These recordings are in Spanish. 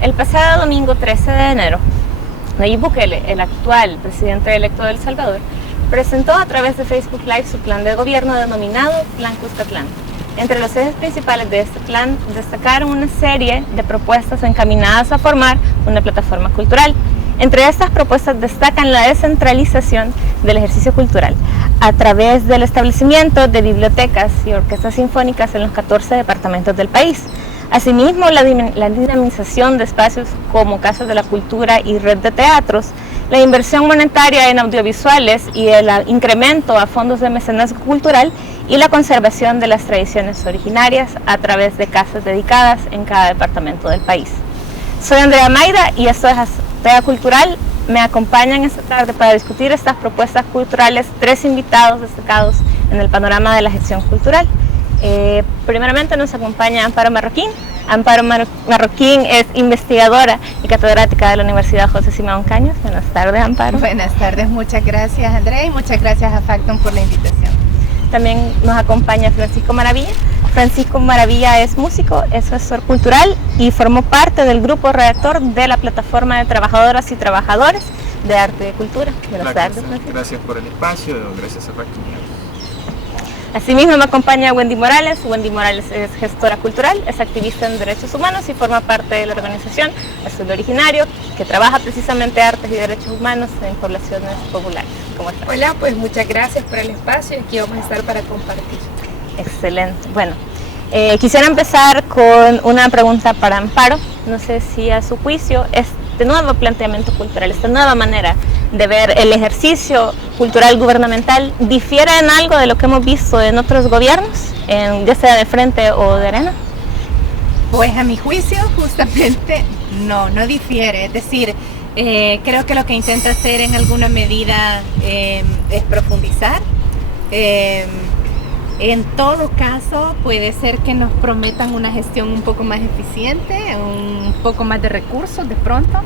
El pasado domingo 13 de enero, Nayib Bukele, el actual presidente electo de El Salvador, presentó a través de Facebook Live su plan de gobierno denominado Plan Cuscatlán. Entre los ejes principales de este plan destacaron una serie de propuestas encaminadas a formar una plataforma cultural. Entre estas propuestas destacan la descentralización del ejercicio cultural a través del establecimiento de bibliotecas y orquestas sinfónicas en los 14 departamentos del país. Asimismo, la dinamización de espacios como Casas de la Cultura y Red de Teatros, la inversión monetaria en audiovisuales y el incremento a fondos de mecenazgo cultural y la conservación de las tradiciones originarias a través de casas dedicadas en cada departamento del país. Soy Andrea Maida y esto es Aztea Cultural. Me acompañan esta tarde para discutir estas propuestas culturales tres invitados destacados en el panorama de la gestión cultural. Primeramente nos acompaña Amparo Marroquín. Amparo Marroquín es investigadora y catedrática de la Universidad José Simón Cañas. Buenas tardes, Amparo. Buenas tardes, muchas gracias, Andrea, y muchas gracias a Factum por la invitación. También nos acompaña Francisco Maravilla. Francisco Maravilla es músico, es asesor cultural y formó parte del grupo redactor de la plataforma de trabajadoras y trabajadores de arte y cultura. Buenas tardes, Francisco. Gracias por el espacio, gracias a Factum. Asimismo me acompaña Wendy Morales. Wendy Morales es gestora cultural, es activista en derechos humanos y forma parte de la organización Azul Originario, que trabaja precisamente artes y derechos humanos en poblaciones populares. ¿Cómo estás? Hola, pues muchas gracias por el espacio y aquí vamos a estar para compartir. Excelente. Bueno, quisiera empezar con una pregunta para Amparo. No sé si a su juicio este nuevo planteamiento cultural, esta nueva manera de ver el ejercicio cultural gubernamental difiere en algo de lo que hemos visto en otros gobiernos, ya sea de frente o de arena. Pues a mi juicio justamente no difiere, es decir, creo que lo que intenta hacer en alguna medida es profundizar. En todo caso puede ser que nos prometan una gestión un poco más eficiente, un poco más de recursos de pronto,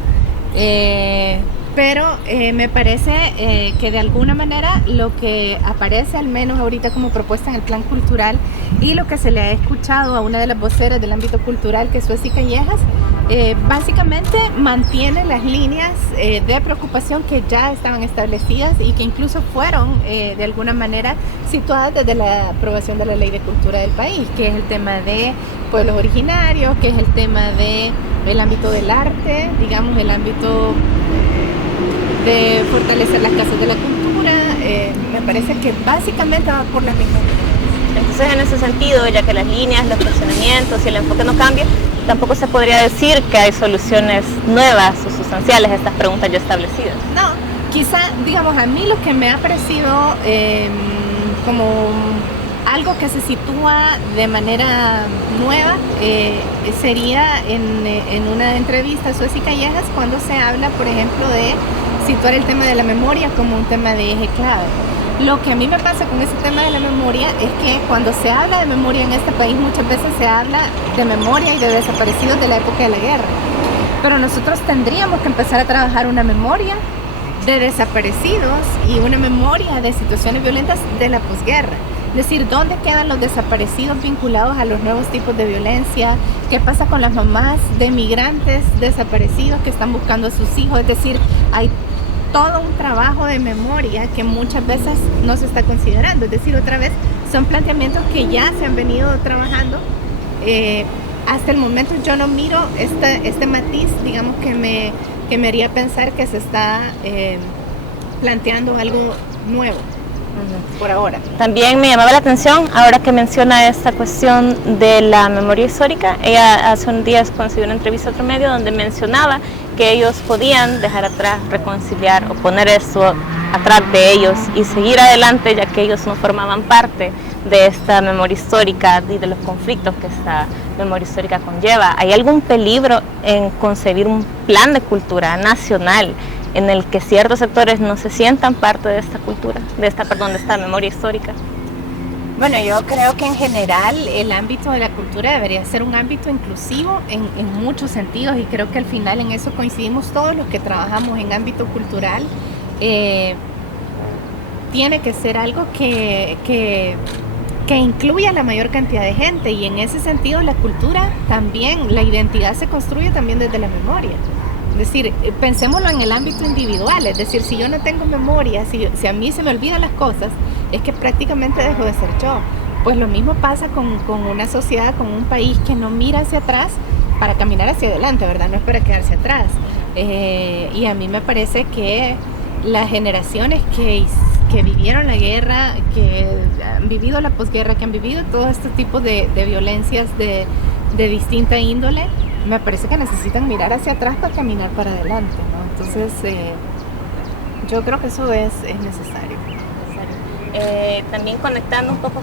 pero me parece que de alguna manera lo que aparece al menos ahorita como propuesta en el plan cultural y lo que se le ha escuchado a una de las voceras del ámbito cultural, que es Suzy Callejas, básicamente mantiene las líneas de preocupación que ya estaban establecidas y que incluso fueron de alguna manera situadas desde la aprobación de la Ley de Cultura del país, que es el tema de pueblos originarios, que es el tema del ámbito del arte, digamos el ámbito de fortalecer las casas de la cultura. Me parece que básicamente va por las mismas líneas. Entonces, en ese sentido, ya que las líneas, los posicionamientos y el enfoque no cambian, tampoco se podría decir que hay soluciones nuevas o sustanciales a estas preguntas ya establecidas. No, quizá, digamos, a mí lo que me ha parecido como algo que se sitúa de manera nueva sería en una entrevista a Suzy Callejas cuando se habla, por ejemplo, de situar el tema de la memoria como un tema de eje clave. Lo que a mí me pasa con ese tema de la memoria es que cuando se habla de memoria en este país muchas veces se habla de memoria y de desaparecidos de la época de la guerra. Pero nosotros tendríamos que empezar a trabajar una memoria de desaparecidos y una memoria de situaciones violentas de la posguerra. Es decir, ¿dónde quedan los desaparecidos vinculados a los nuevos tipos de violencia? ¿Qué pasa con las mamás de migrantes desaparecidos que están buscando a sus hijos? Es decir, hay todo un trabajo de memoria que muchas veces no se está considerando. Es decir, otra vez, son planteamientos que ya se han venido trabajando. Hasta el momento yo no miro este matiz, digamos, que me haría pensar que se está planteando algo nuevo. Por ahora. También me llamaba la atención, ahora que menciona esta cuestión de la memoria histórica, ella hace un día concedió una entrevista a otro medio donde mencionaba que ellos podían dejar atrás, reconciliar o poner eso atrás de ellos y seguir adelante, ya que ellos no formaban parte de esta memoria histórica y de los conflictos que está memoria histórica conlleva. ¿Hay algún peligro en concebir un plan de cultura nacional en el que ciertos sectores no se sientan parte de esta cultura, de esta memoria histórica? Bueno, yo creo que en general el ámbito de la cultura debería ser un ámbito inclusivo en muchos sentidos, y creo que al final en eso coincidimos todos los que trabajamos en ámbito cultural. Tiene que ser algo que incluya a la mayor cantidad de gente, y en ese sentido la cultura también, la identidad se construye también desde la memoria. Es decir, pensémoslo en el ámbito individual, es decir, si yo no tengo memoria, si a mí se me olvidan las cosas, es que prácticamente dejo de ser yo. Pues lo mismo pasa con una sociedad, con un país que no mira hacia atrás para caminar hacia adelante, ¿verdad? No es para quedarse atrás. Y a mí me parece que las generaciones que vivieron la guerra, que han vivido la posguerra, que han vivido todo este tipo de violencias de distinta índole, me parece que necesitan mirar hacia atrás para caminar para adelante, ¿no? Entonces, yo creo que eso es necesario. También conectando un poco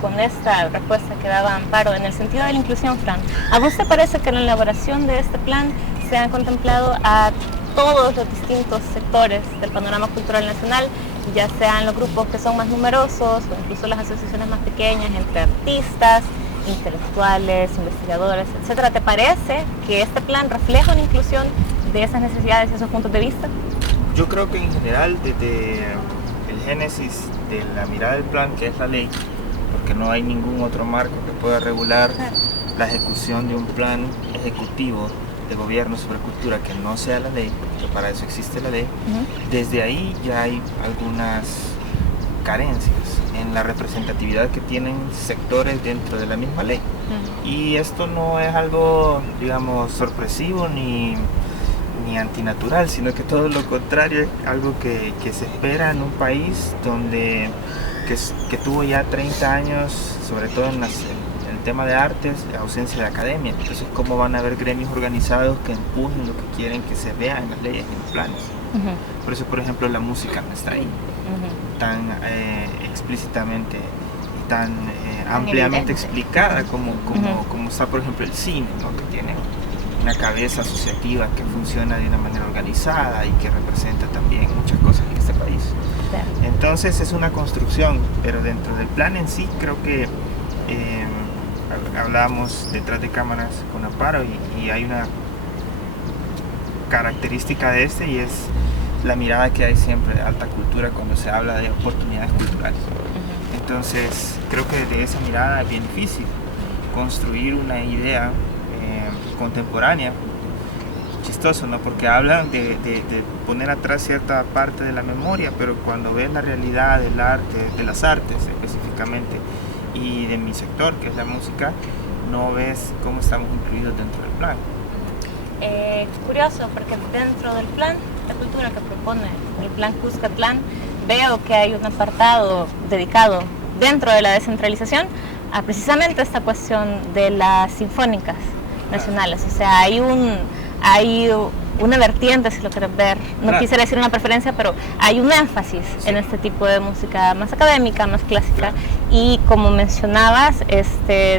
con esta respuesta que daba Amparo, en el sentido de la inclusión, Fran, ¿a vos te parece que en la elaboración de este plan se han contemplado a todos los distintos sectores del panorama cultural nacional, ya sean los grupos que son más numerosos o incluso las asociaciones más pequeñas, entre artistas, intelectuales, investigadores, etcétera? ¿Te parece que este plan refleja una inclusión de esas necesidades y esos puntos de vista? Yo creo que en general, desde el génesis de la mirada del plan, que es la ley, porque no hay ningún otro marco que pueda regular la ejecución de un plan ejecutivo de gobierno sobre cultura que no sea la ley, porque para eso existe la ley. Desde ahí ya hay algunas carencias en la representatividad que tienen sectores dentro de la misma ley. Y esto no es algo, digamos, sorpresivo ni antinatural, sino que todo lo contrario, es algo que se espera en un país donde que tuvo ya 30 años, sobre todo en el tema de artes, ausencia de academia. Entonces, ¿cómo van a haber gremios organizados que empujen lo que quieren que se vea en las leyes y en los planes? Por eso, por ejemplo, la música no está ahí tan explícitamente y tan ampliamente explicada como está, por ejemplo, el cine, ¿no? Que tiene una cabeza asociativa que funciona de una manera organizada y que representa también muchas cosas en este país. Entonces es una construcción, pero dentro del plan en sí creo que hablábamos detrás de cámaras con Amparo y hay una característica de este, y es la mirada que hay siempre de alta cultura cuando se habla de oportunidades culturales. Entonces creo que desde esa mirada es bien difícil construir una idea contemporánea. Chistoso, ¿no? Porque hablan de poner atrás cierta parte de la memoria, pero cuando ves la realidad del arte, de las artes específicamente, y de mi sector, que es la música, no ves cómo estamos incluidos dentro del plan. Curioso, porque dentro del plan de cultura que propone el plan Cuscatlán, veo que hay un apartado dedicado dentro de la descentralización a precisamente esta cuestión de las sinfónicas nacionales. O sea, hay una vertiente, si lo quieres ver, no quisiera decir una preferencia, pero hay un énfasis en este tipo de música más académica, más clásica, y como mencionabas,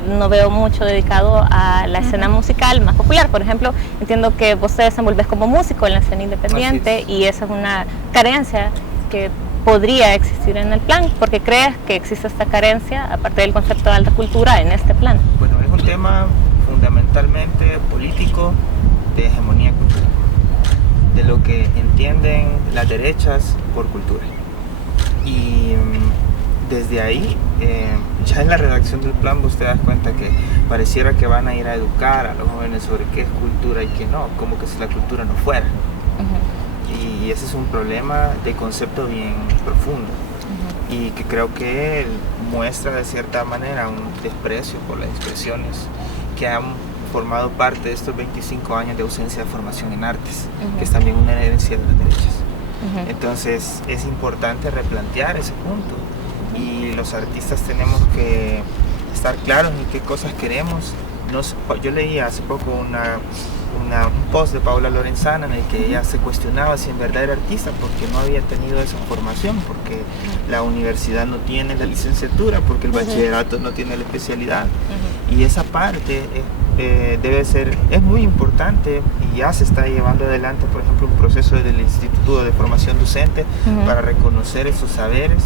no veo mucho dedicado a la escena musical más popular. Por ejemplo, entiendo que vos te desenvolves como músico en la escena independiente, y esa es una carencia que podría existir en el plan. ¿Por qué crees que existe esta carencia, aparte del concepto de alta cultura, en este plan? Bueno, es un tema fundamentalmente político, de hegemonía cultural, de lo que entienden las derechas por cultura. Y desde ahí, ya en la redacción del plan, vos te das cuenta que pareciera que van a ir a educar a los jóvenes sobre qué es cultura y qué no, como que si la cultura no fuera. Y ese es un problema de concepto bien profundo, y que creo que muestra de cierta manera un desprecio por las expresiones que han formado parte de estos 25 años de ausencia de formación en artes, que es también una herencia de las derechas. Entonces es importante replantear ese punto, y los artistas tenemos que estar claros en qué cosas queremos. Yo leí hace poco un post de Paula Lorenzana en el que ella se cuestionaba si en verdad era artista, porque no había tenido esa formación, porque la universidad no tiene la licenciatura, porque el bachillerato no tiene la especialidad. Y esa parte es muy importante y ya se está llevando adelante, por ejemplo, un proceso del Instituto de Formación Docente para reconocer esos saberes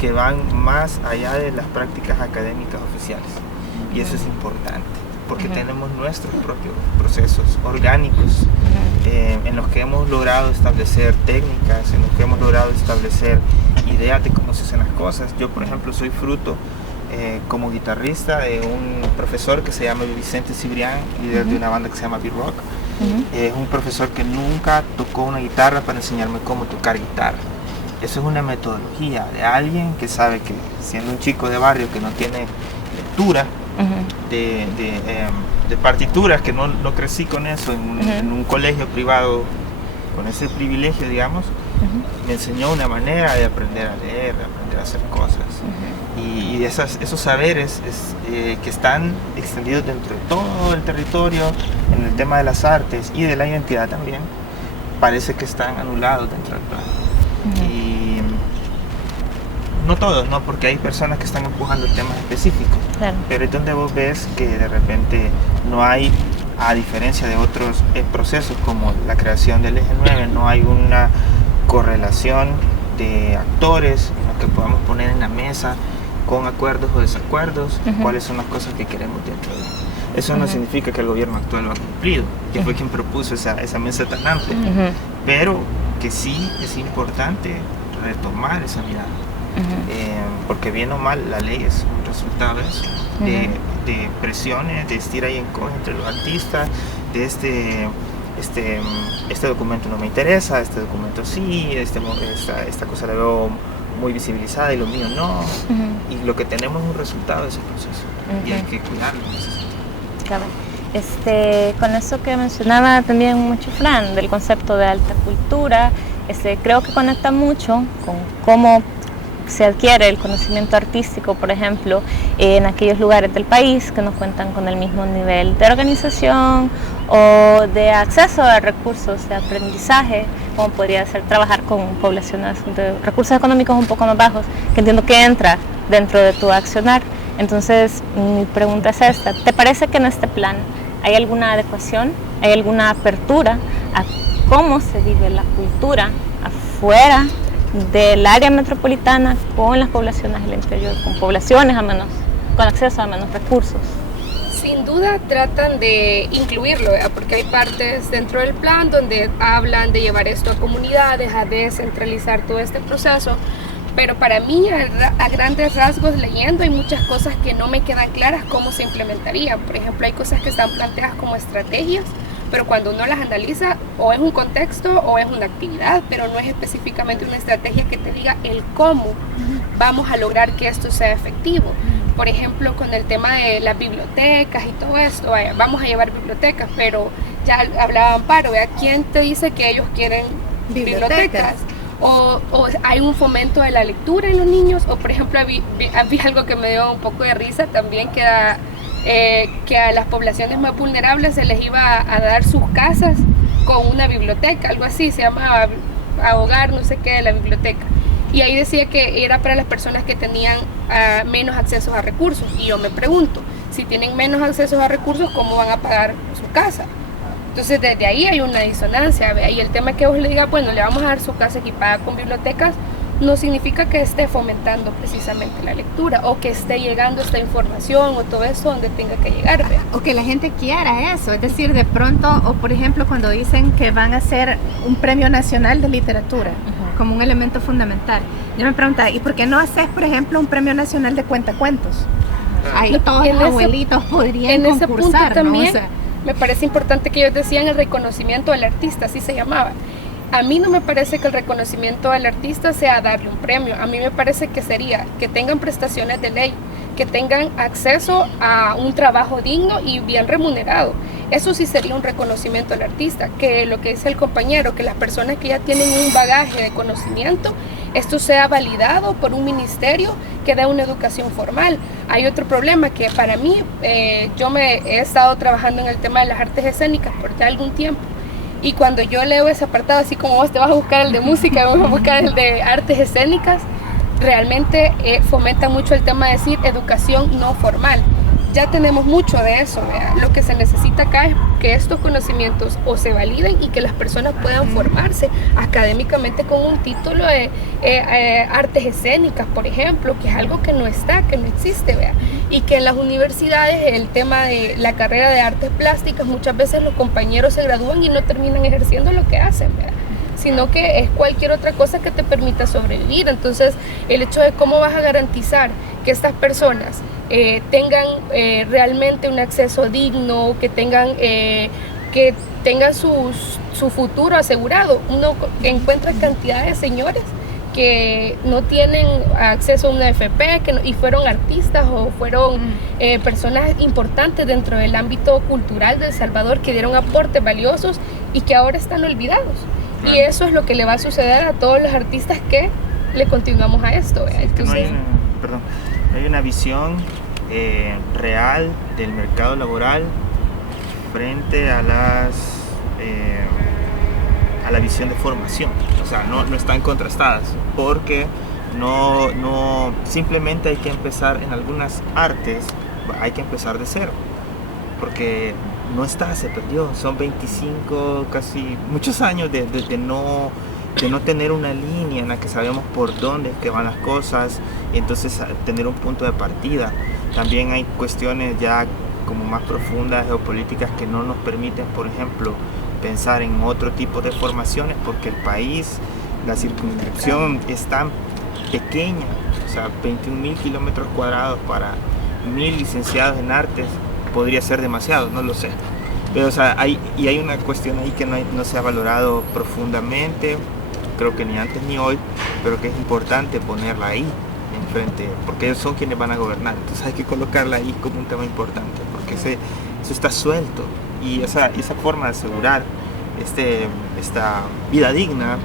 que van más allá de las prácticas académicas oficiales. Y eso es importante, porque tenemos nuestros propios procesos orgánicos en los que hemos logrado establecer técnicas, en los que hemos logrado establecer ideas de cómo se hacen las cosas. Yo, por ejemplo, soy fruto como guitarrista de un profesor que se llama Vicente Cibrián, líder de una banda que se llama B-Rock. Es un profesor que nunca tocó una guitarra para enseñarme cómo tocar guitarra. Eso es una metodología de alguien que sabe que, siendo un chico de barrio que no tiene lectura de partituras, que no crecí con eso en un colegio privado, con ese privilegio, digamos, me enseñó una manera de aprender a leer, de aprender a hacer cosas. Y esos saberes que están extendidos dentro de todo el territorio, en el tema de las artes y de la identidad también, parece que están anulados dentro del plan. Y no todos, ¿no? Porque hay personas que están empujando temas específicos, pero es donde vos ves que de repente no hay, a diferencia de otros procesos como la creación del Eje 9, no hay una correlación de actores en lo que podamos poner en la mesa con acuerdos o desacuerdos, cuáles son las cosas que queremos dentro de él. Eso no significa que el gobierno actual lo ha cumplido, que fue quien propuso esa mesa tan amplia, pero que sí es importante retomar esa mirada, porque bien o mal la ley es un resultado de eso, de presiones, de estira y encoge entre los artistas, de este documento no me interesa, este documento sí, esta cosa la veo muy visibilizada y lo mío no, y lo que tenemos es un resultado de ese proceso y hay que cuidarlo en ese sentido. Claro. Con eso que mencionaba también mucho Fran, del concepto de alta cultura, creo que conecta mucho con cómo se adquiere el conocimiento artístico, por ejemplo, en aquellos lugares del país que no cuentan con el mismo nivel de organización o de acceso a recursos de aprendizaje, como podría ser trabajar con poblaciones de recursos económicos un poco más bajos, que entiendo que entra dentro de tu accionar. Entonces, mi pregunta es esta: ¿te parece que en este plan hay alguna adecuación, hay alguna apertura a cómo se vive la cultura afuera del área metropolitana con las poblaciones del interior, con poblaciones con acceso a menos recursos? Sin duda tratan de incluirlo, ¿verdad? Porque hay partes dentro del plan donde hablan de llevar esto a comunidades, a descentralizar todo este proceso, pero para mí a grandes rasgos leyendo hay muchas cosas que no me quedan claras cómo se implementarían. Por ejemplo, hay cosas que están planteadas como estrategias, pero cuando uno las analiza o es un contexto o es una actividad, pero no es específicamente una estrategia que te diga el cómo vamos a lograr que esto sea efectivo. Por ejemplo, con el tema de las bibliotecas y todo esto, vamos a llevar bibliotecas, pero ya hablaba Amparo, ¿quién te dice que ellos quieren bibliotecas? O hay un fomento de la lectura en los niños, o por ejemplo vi algo que me dio un poco de risa también, que a las poblaciones más vulnerables se les iba a dar sus casas con una biblioteca, algo así, se llamaba hogar no sé qué de la biblioteca, y ahí decía que era para las personas que tenían menos accesos a recursos. Y yo me pregunto, si tienen menos accesos a recursos, ¿cómo van a pagar su casa? Entonces desde ahí hay una disonancia, y el tema que vos le digas, bueno, le vamos a dar su casa equipada con bibliotecas, no significa que esté fomentando precisamente la lectura o que esté llegando esta información o todo eso donde tenga que llegar, ¿ve? O que la gente quiera eso, es decir, de pronto, o por ejemplo cuando dicen que van a hacer un premio nacional de literatura como un elemento fundamental, yo me preguntaba, ¿y por qué no haces, por ejemplo, un premio nacional de cuentacuentos? Ahí todos los abuelitos podrían concursar, ese punto también, ¿no? O sea, me parece importante que ellos decían el reconocimiento del artista, así se llamaba. A mí no me parece que el reconocimiento al artista sea darle un premio. A mí me parece que sería que tengan prestaciones de ley, que tengan acceso a un trabajo digno y bien remunerado. Eso sí sería un reconocimiento al artista, que lo que dice el compañero, que las personas que ya tienen un bagaje de conocimiento, esto sea validado por un ministerio que dé una educación formal. Hay otro problema que para mí, yo he estado trabajando en el tema de las artes escénicas por ya algún tiempo. Y cuando yo leo ese apartado, así como vos te vas a buscar el de música, vamos a buscar el de artes escénicas, realmente fomenta mucho el tema de decir educación no formal. ya tenemos mucho de eso, ¿vea? Lo que se necesita acá es que estos conocimientos o se validen y que las personas puedan formarse académicamente con un título de artes escénicas, por ejemplo, que es algo que no está, que no existe, ¿vea? Y que en las universidades el tema de la carrera de artes plásticas, muchas veces los compañeros se gradúan y no terminan ejerciendo lo que hacen, ¿vea? Sino que es cualquier otra cosa que te permita sobrevivir. Entonces, el hecho de cómo vas a garantizar que estas personas tengan realmente un acceso digno, que tengan su futuro asegurado. Uno encuentra cantidad de señores que no tienen acceso a una FP y fueron artistas o fueron personas importantes dentro del ámbito cultural de El Salvador, que dieron aportes valiosos y que ahora están olvidados. Y eso es lo que le va a suceder a todos los artistas que le continuamos a esto. Sí, entonces, no hay una visión real del mercado laboral frente a la visión de formación. O sea, no están contrastadas, porque no simplemente hay que empezar en algunas artes, hay que empezar de cero, porque no está, se perdió. Son 25, casi muchos años de no tener una línea en la que sabemos por dónde es que van las cosas, entonces tener un punto de partida. También hay cuestiones ya como más profundas, geopolíticas, que no nos permiten, por ejemplo, pensar en otro tipo de formaciones, porque el país, la circunscripción es tan pequeña, o sea, 21.000 kilómetros cuadrados para 1.000 licenciados en artes podría ser demasiado, no lo sé. Pero, o sea, hay una cuestión ahí que no se ha valorado profundamente, creo que ni antes ni hoy, pero que es importante ponerla ahí enfrente, porque ellos son quienes van a gobernar. Entonces hay que colocarla ahí como un tema importante, porque eso está suelto, y esa forma de asegurar esta vida digna,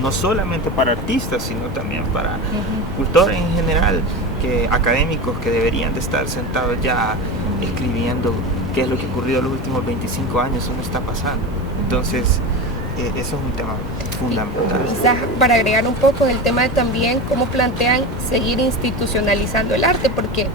no solamente para artistas, sino también para cultores en general, académicos que deberían de estar sentados ya escribiendo qué es lo que ha ocurrido en los últimos 25 años, eso no está pasando. Entonces, eso es un tema fundamental. Quizás para agregar un poco el tema de también cómo plantean seguir institucionalizando el arte, porque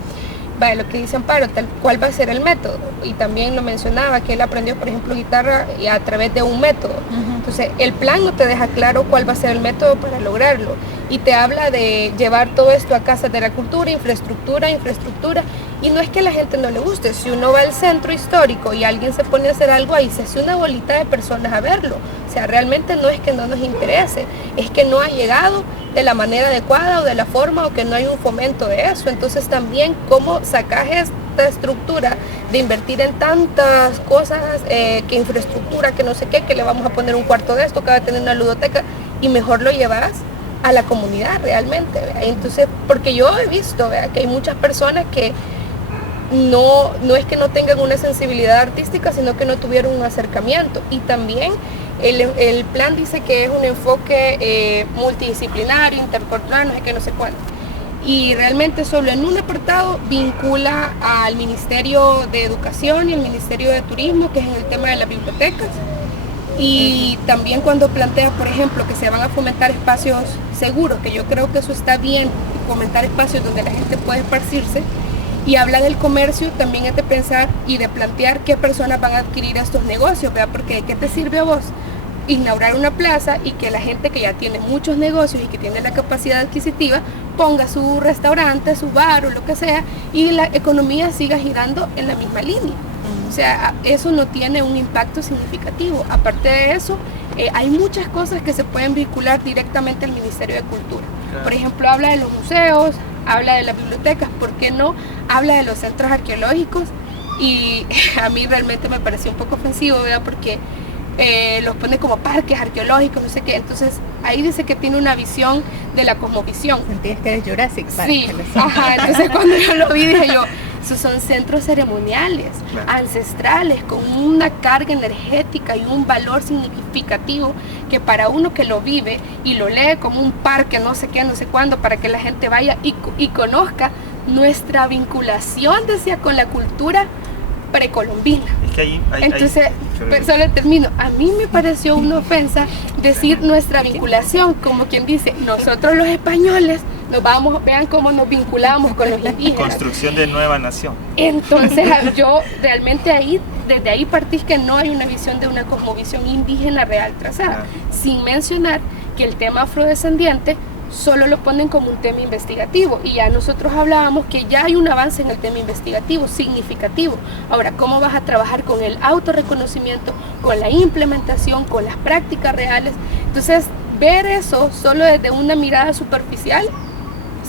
lo que dice Amparo, cuál va a ser el método, y también lo mencionaba que él aprendió, por ejemplo, guitarra a través de un método. Entonces el plan no te deja claro cuál va a ser el método para lograrlo, y te habla de llevar todo esto a casas de la cultura, infraestructura, y no es que a la gente no le guste. Si uno va al centro histórico y alguien se pone a hacer algo ahí, se hace una bolita de personas a verlo. O sea, realmente no es que no nos interese, es que no ha llegado de la manera adecuada o de la forma, o que no hay un fomento de eso. Entonces también cómo sacas esta estructura de invertir en tantas cosas, que infraestructura, que no sé qué, que le vamos a poner un cuarto de esto, que va a tener una ludoteca, y mejor lo llevas a la comunidad realmente, ¿vea? Entonces, porque yo he visto, ¿vea?, que hay muchas personas que no es que no tengan una sensibilidad artística, sino que no tuvieron un acercamiento. Y también el plan dice que es un enfoque multidisciplinario, intercultural, no sé qué, no sé cuánto. Y realmente solo en un apartado vincula al Ministerio de Educación y al Ministerio de Turismo, que es en el tema de las bibliotecas. Y también cuando plantea, por ejemplo, que se van a fomentar espacios seguros, que yo creo que eso está bien, fomentar espacios donde la gente puede esparcirse, y habla del comercio, también es de pensar y de plantear qué personas van a adquirir estos negocios, ¿verdad? Porque ¿de qué te sirve a vos inaugurar una plaza y que la gente que ya tiene muchos negocios y que tiene la capacidad adquisitiva ponga su restaurante, su bar o lo que sea, y la economía siga girando en la misma línea? O sea, eso no tiene un impacto significativo. Aparte de eso, hay muchas cosas que se pueden vincular directamente al Ministerio de Cultura. Por ejemplo, habla de los museos, habla de las bibliotecas, ¿por qué no? Habla de los centros arqueológicos, y a mí realmente me pareció un poco ofensivo, ¿verdad? Porque los pone como parques arqueológicos, no sé qué. Entonces ahí dice que tiene una visión de la cosmovisión. Sentías que eres Jurassic Park. Sí, ajá. Entonces cuando yo lo vi dije yo, esos son centros ceremoniales, ancestrales, con una carga energética y un valor significativo, que para uno que lo vive y lo lee como un parque, no sé qué, no sé cuándo, para que la gente vaya y conozca nuestra vinculación, decía, con la cultura precolombina. Es que entonces, solo termino, a mí me pareció una ofensa decir nuestra vinculación, como quien dice, nosotros los españoles vean cómo nos vinculamos con los indígenas. Construcción de nueva nación. Entonces yo realmente desde ahí partí que no hay una visión de una cosmovisión indígena real trazada, sin mencionar que el tema afrodescendiente solo lo ponen como un tema investigativo, y ya nosotros hablábamos que ya hay un avance en el tema investigativo significativo. Ahora, ¿cómo vas a trabajar con el autorreconocimiento, con la implementación, con las prácticas reales? Entonces, ver eso solo desde una mirada superficial,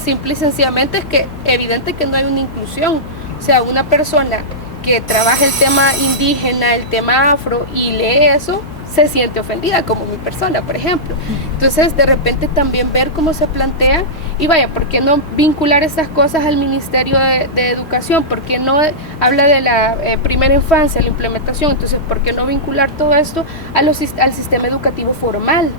simple y sencillamente es que evidente que no hay una inclusión. O sea, una persona que trabaja el tema indígena, el tema afro, y lee eso, se siente ofendida, como mi persona, por ejemplo. Entonces, de repente también ver cómo se plantean, y vaya, ¿por qué no vincular estas cosas al Ministerio de Educación? ¿Por qué no habla de la primera infancia, la implementación? Entonces, ¿por qué no vincular todo esto al sistema educativo formal?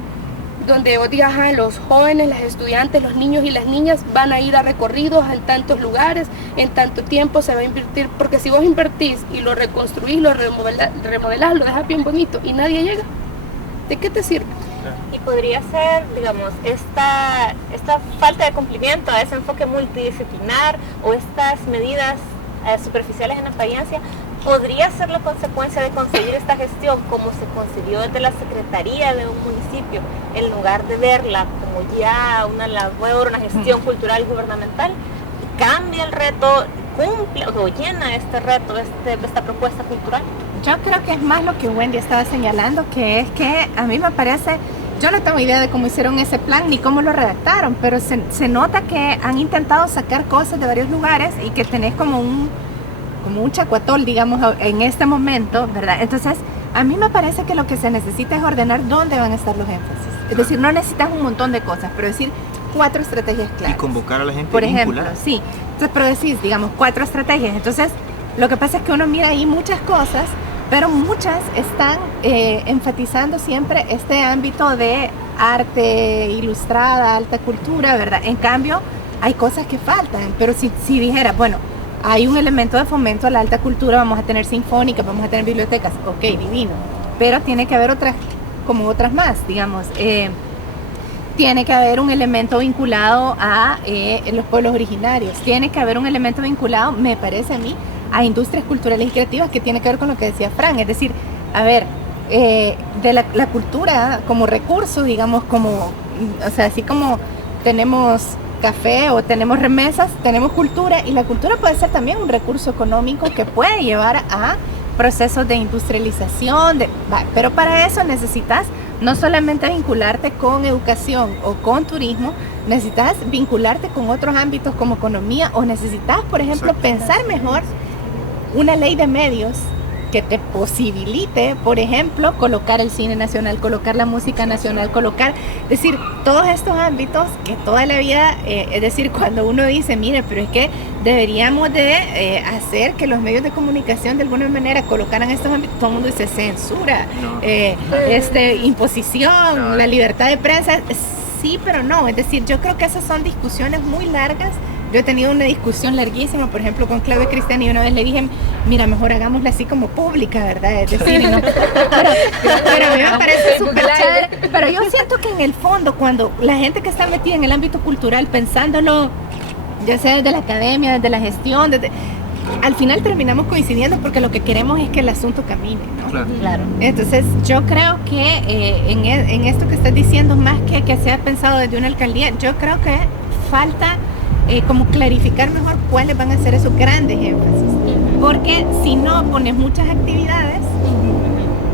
Donde vos digas, los jóvenes, las estudiantes, los niños y las niñas van a ir a recorridos en tantos lugares, en tanto tiempo se va a invertir, porque si vos invertís y lo reconstruís, lo remodelás, lo dejas bien bonito y nadie llega, ¿de qué te sirve? Y podría ser, digamos, esta falta de cumplimiento a ese enfoque multidisciplinar o estas medidas superficiales en apariencia, podría ser la consecuencia de conseguir esta gestión como se concibió desde la Secretaría de un municipio, en lugar de verla como ya una labor, una gestión cultural gubernamental. Cambia el reto, cumple o llena este reto, esta propuesta cultural. Yo creo que es más lo que Wendy estaba señalando, que es que a mí me parece, yo no tengo idea de cómo hicieron ese plan ni cómo lo redactaron, pero se nota que han intentado sacar cosas de varios lugares y que tenés como un chacuatol, digamos, en este momento, ¿verdad? Entonces, a mí me parece que lo que se necesita es ordenar dónde van a estar los énfasis. Es decir, no necesitas un montón de cosas, pero decir 4 estrategias claras. Y convocar a la gente. Por ejemplo, sí. Entonces, pero decís, digamos, 4 estrategias. Entonces, lo que pasa es que uno mira ahí muchas cosas, pero muchas están enfatizando siempre este ámbito de arte ilustrada, alta cultura, ¿verdad? En cambio, hay cosas que faltan, pero si dijera, bueno, hay un elemento de fomento a la alta cultura, vamos a tener sinfónicas, vamos a tener bibliotecas, ok, divino, pero tiene que haber otras más, digamos, tiene que haber un elemento vinculado a los pueblos originarios, tiene que haber un elemento vinculado, me parece a mí, a industrias culturales y creativas, que tiene que ver con lo que decía Fran, es decir, a ver, de la cultura como recurso, digamos, o sea, así como tenemos café o tenemos remesas, tenemos cultura, y la cultura puede ser también un recurso económico que puede llevar a procesos de industrialización, pero para eso necesitas no solamente vincularte con educación o con turismo, necesitas vincularte con otros ámbitos como economía, o necesitas, por ejemplo, pensar mejor una ley de medios que te posibilite, por ejemplo, colocar el cine nacional, colocar la música nacional, es decir, todos estos ámbitos que toda la vida, es decir, cuando uno dice, mire, pero es que deberíamos de hacer que los medios de comunicación de alguna manera colocaran estos ámbitos, todo el mundo dice censura, imposición, la libertad de prensa, sí, pero no, es decir, yo creo que esas son discusiones muy largas. Yo he tenido una discusión larguísima, por ejemplo, con Claudia Cristiani, y una vez le dije, mira, mejor hagámosla así como pública, ¿verdad? Es decir, no, pero a mí me parece súper chévere. Pero yo siento que en el fondo, cuando la gente que está metida en el ámbito cultural, pensándolo, ya sea desde la academia, desde la gestión, al final terminamos coincidiendo porque lo que queremos es que el asunto camine, ¿no? Claro. Entonces, yo creo que en esto que estás diciendo, más que se ha pensado desde una alcaldía, yo creo que falta como clarificar mejor cuáles van a ser esos grandes énfasis, porque si no pones muchas actividades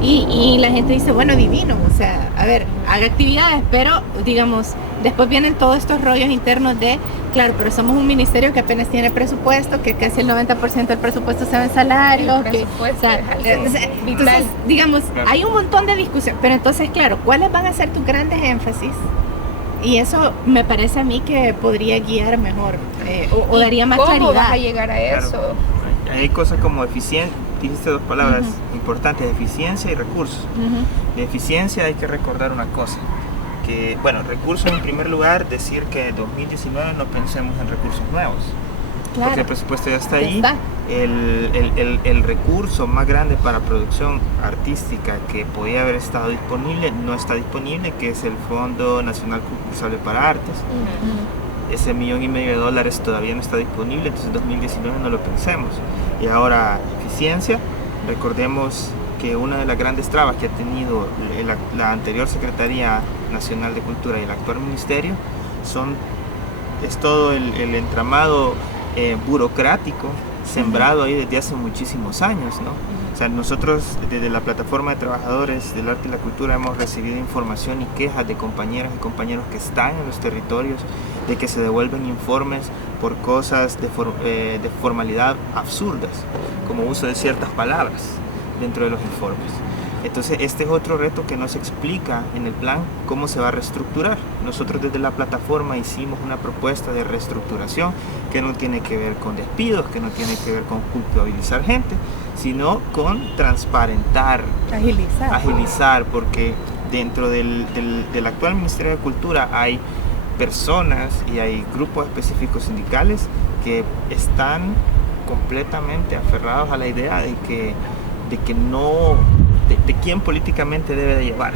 y la gente dice, bueno, divino, o sea, a ver, haga actividades, pero digamos, después vienen todos estos rollos internos de, claro, pero somos un ministerio que apenas tiene presupuesto, que casi el 90% del presupuesto se va en salarios, entonces, digamos, hay un montón de discusión, pero entonces, claro, ¿cuáles van a ser tus grandes énfasis? Y eso me parece a mí que podría guiar mejor o daría más claridad. ¿Cómo vas a llegar a eso? Claro. Hay cosas como eficiencia, dijiste 2 palabras importantes, eficiencia y recursos. De eficiencia hay que recordar una cosa, que, bueno, recursos en primer lugar, decir que en 2019 no pensemos en recursos nuevos. Claro. Porque el presupuesto ya está ahí. El recurso más grande para producción artística que podía haber estado disponible no está disponible, que es el Fondo Nacional Concursable para Artes. ese $1.500.000 todavía no está disponible, entonces en 2019 no lo pensemos. Y ahora, eficiencia, recordemos que una de las grandes trabas que ha tenido la anterior Secretaría Nacional de Cultura y el actual Ministerio es todo el entramado burocrático sembrado ahí desde hace muchísimos años, ¿no? O sea, nosotros desde la plataforma de trabajadores del arte y la cultura hemos recibido información y quejas de compañeras y compañeros que están en los territorios de que se devuelven informes por cosas de formalidad absurdas, como uso de ciertas palabras dentro de los informes. Entonces este es otro reto que nos explica en el plan cómo se va a reestructurar. Nosotros desde la plataforma hicimos una propuesta de reestructuración que no tiene que ver con despidos, que no tiene que ver con culpabilizar gente, sino con transparentar, agilizar, porque dentro del actual Ministerio de Cultura hay personas y hay grupos específicos sindicales que están completamente aferrados a la idea de quién políticamente debe de llevar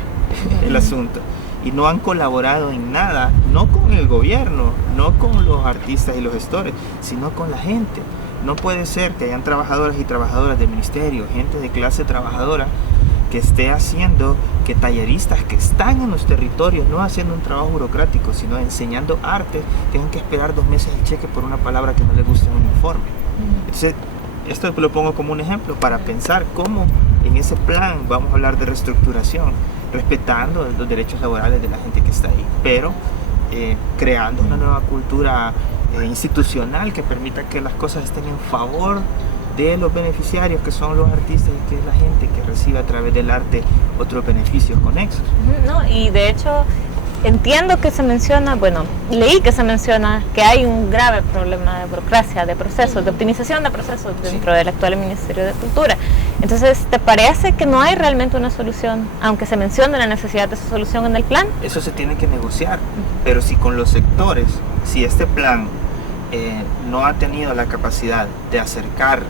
el asunto, y no han colaborado en nada, no con el gobierno, no con los artistas y los gestores, sino con la gente. No puede ser que hayan trabajadores y trabajadoras del ministerio, gente de clase trabajadora, que esté haciendo que talleristas que están en los territorios, no haciendo un trabajo burocrático, sino enseñando arte, tengan que esperar 2 meses el cheque por una palabra que no les gusta en un informe. Entonces, esto lo pongo como un ejemplo para pensar cómo en ese plan vamos a hablar de reestructuración, respetando los derechos laborales de la gente que está ahí, pero creando una nueva cultura institucional que permita que las cosas estén en favor de los beneficiarios, que son los artistas y que es la gente que recibe a través del arte otros beneficios conexos. No, y de hecho entiendo que se menciona, leí que se menciona que hay un grave problema de burocracia, de procesos, de optimización de procesos dentro del actual Ministerio de Cultura. Entonces, ¿te parece que no hay realmente una solución, aunque se mencione la necesidad de esa solución en el plan? Eso se tiene que negociar, pero si con los sectores, si este plan no ha tenido la capacidad de acercarse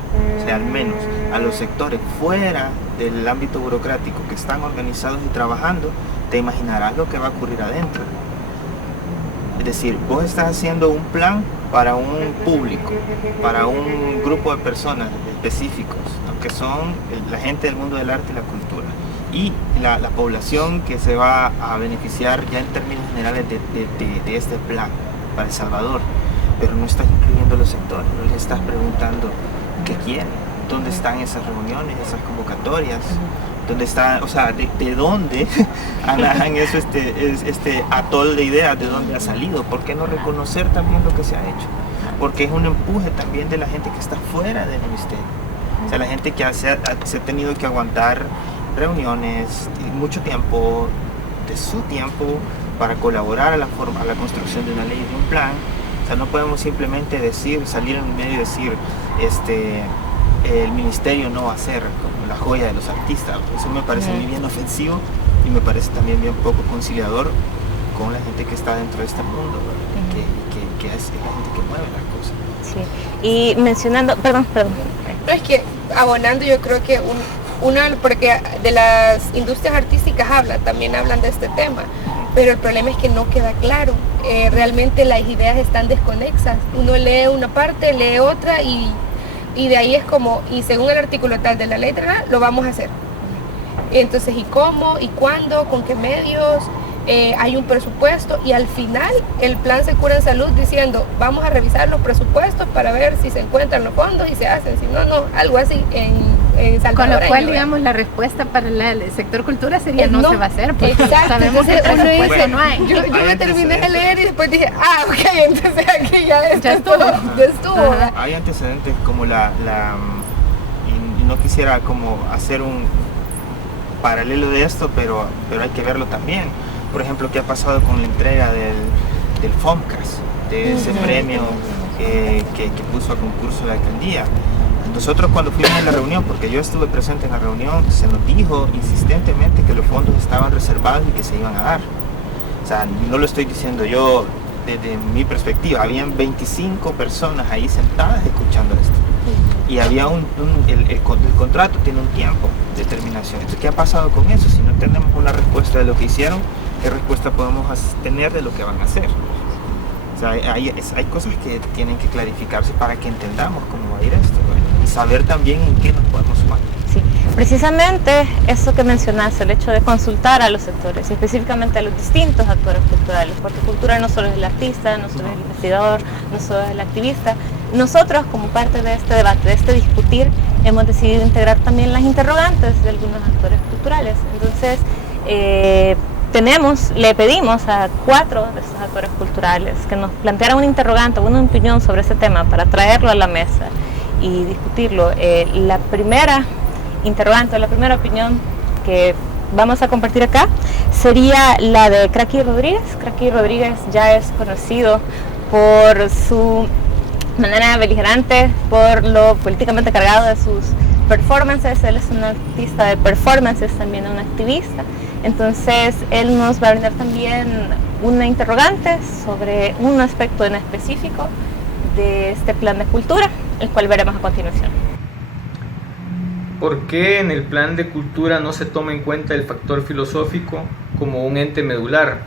al menos a los sectores fuera del ámbito burocrático que están organizados y trabajando, te imaginarás lo que va a ocurrir adentro. Es decir, vos estás haciendo un plan para un público, para un grupo de personas específicos, ¿no? Que son la gente del mundo del arte y la cultura, y la población que se va a beneficiar ya en términos generales de este plan para El Salvador. Pero no estás incluyendo los sectores, no les estás preguntando qué quieren, dónde están esas reuniones, esas convocatorias, dónde están, o sea, de dónde han eso, este atol de ideas, de dónde ha salido. ¿Por qué no reconocer también lo que se ha hecho? Porque es un empuje también de la gente que está fuera del ministerio, o sea, la gente que se ha tenido que aguantar reuniones, mucho tiempo de su tiempo para colaborar a la construcción de una ley y de un plan. O sea, no podemos simplemente salir en medio y decir, el ministerio no va a ser como la joya de los artistas. Eso me parece muy bien ofensivo y me parece también bien poco conciliador con la gente que está dentro de este mundo, que es la gente que mueve las cosas. Sí, y mencionando, perdón. No, es que abonando, yo creo que porque de las industrias artísticas también hablan de este tema, pero el problema es que no queda claro. Realmente las ideas están desconexas. Uno lee una parte, lee otra y de ahí es como, y según el artículo tal de la letra, lo vamos a hacer. Entonces, ¿y cómo? ¿Y cuándo? ¿Con qué medios? Hay un presupuesto y al final el plan se cura en salud diciendo vamos a revisar los presupuestos para ver si se encuentran los fondos y se hacen, si no, algo así en Salvador. Con lo cual, digamos, la respuesta para el sector cultura sería no se va a hacer, porque sabemos que uno dice, bueno, no hay. Yo me terminé de leer y después dije, ok, entonces aquí ya estuvo. Hay antecedentes como y no quisiera como hacer un paralelo de esto, pero hay que verlo también. Por ejemplo, ¿qué ha pasado con la entrega del FOMCAS, de ese premio que puso a concurso la alcaldía? Nosotros cuando fuimos a la reunión, porque yo estuve presente en la reunión, se nos dijo insistentemente que los fondos estaban reservados y que se iban a dar. O sea, no lo estoy diciendo yo desde mi perspectiva, habían 25 personas ahí sentadas escuchando esto. Y había el contrato tiene un tiempo de terminación. Entonces, ¿qué ha pasado con eso? Si no tenemos una respuesta de lo que hicieron, ¿qué respuesta podemos tener de lo que van a hacer? O sea, hay cosas que tienen que clarificarse para que entendamos cómo va a ir esto, ¿no? Y saber también en qué nos podemos sumar. Sí, precisamente eso que mencionaste, el hecho de consultar a los sectores, específicamente a los distintos actores culturales, porque cultura no solo es el artista, no solo es el investigador, no solo es el activista. Nosotros, como parte de este debate, de este discutir, hemos decidido integrar también las interrogantes de algunos actores culturales. Entonces, le pedimos a 4 de estos actores culturales que nos plantearan una interrogante, una opinión sobre ese tema para traerlo a la mesa y discutirlo. La primera interrogante, la primera opinión que vamos a compartir acá sería la de Cracky Rodríguez. Cracky Rodríguez ya es conocido por su manera beligerante, por lo políticamente cargado de sus performances. Él es un artista de performances, también un activista. Entonces él nos va a brindar también una interrogante sobre un aspecto en específico de este plan de cultura, el cual veremos a continuación. ¿Por qué en el plan de cultura no se toma en cuenta el factor filosófico como un ente medular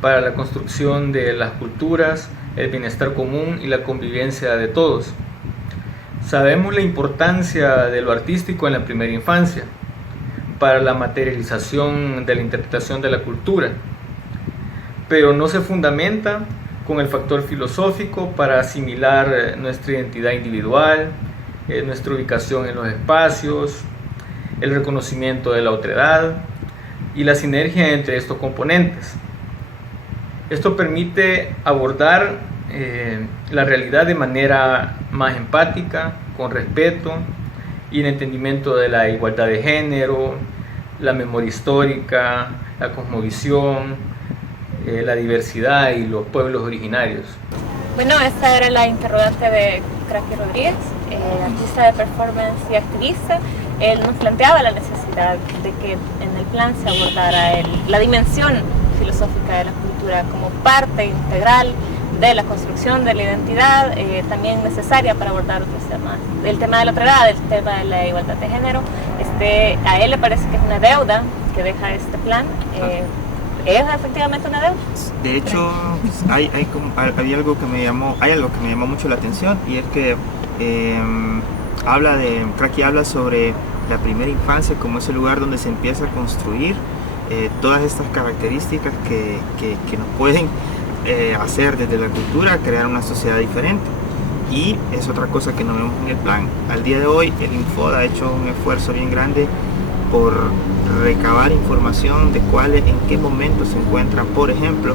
para la construcción de las culturas, el bienestar común y la convivencia de todos? Sabemos la importancia de lo artístico en la primera infancia para la materialización de la interpretación de la cultura, pero no se fundamenta con el factor filosófico para asimilar nuestra identidad individual, nuestra ubicación en los espacios, el reconocimiento de la otredad y la sinergia entre estos componentes. Esto permite abordar la realidad de manera más empática, con respeto y en entendimiento de la igualdad de género, la memoria histórica, la cosmovisión, la diversidad y los pueblos originarios. Bueno, esta era la interrogante de Cracky Rodríguez, artista de performance y activista. Él nos planteaba la necesidad de que en el plan se abordara la dimensión filosófica de la cultura como parte integral de la construcción de la identidad, también necesaria para abordar otros temas. El tema de la otredad, el tema de la igualdad de género, a él le parece que es una deuda que deja este plan. ¿Es efectivamente una deuda? De hecho, hay algo que me llamó mucho la atención, y es que Cracky habla sobre la primera infancia como ese lugar donde se empieza a construir todas estas características que nos pueden hacer desde la cultura crear una sociedad diferente. Y es otra cosa que no vemos en el plan. Al día de hoy el Infoda ha hecho un esfuerzo bien grande por recabar información de en qué momento se encuentran, por ejemplo,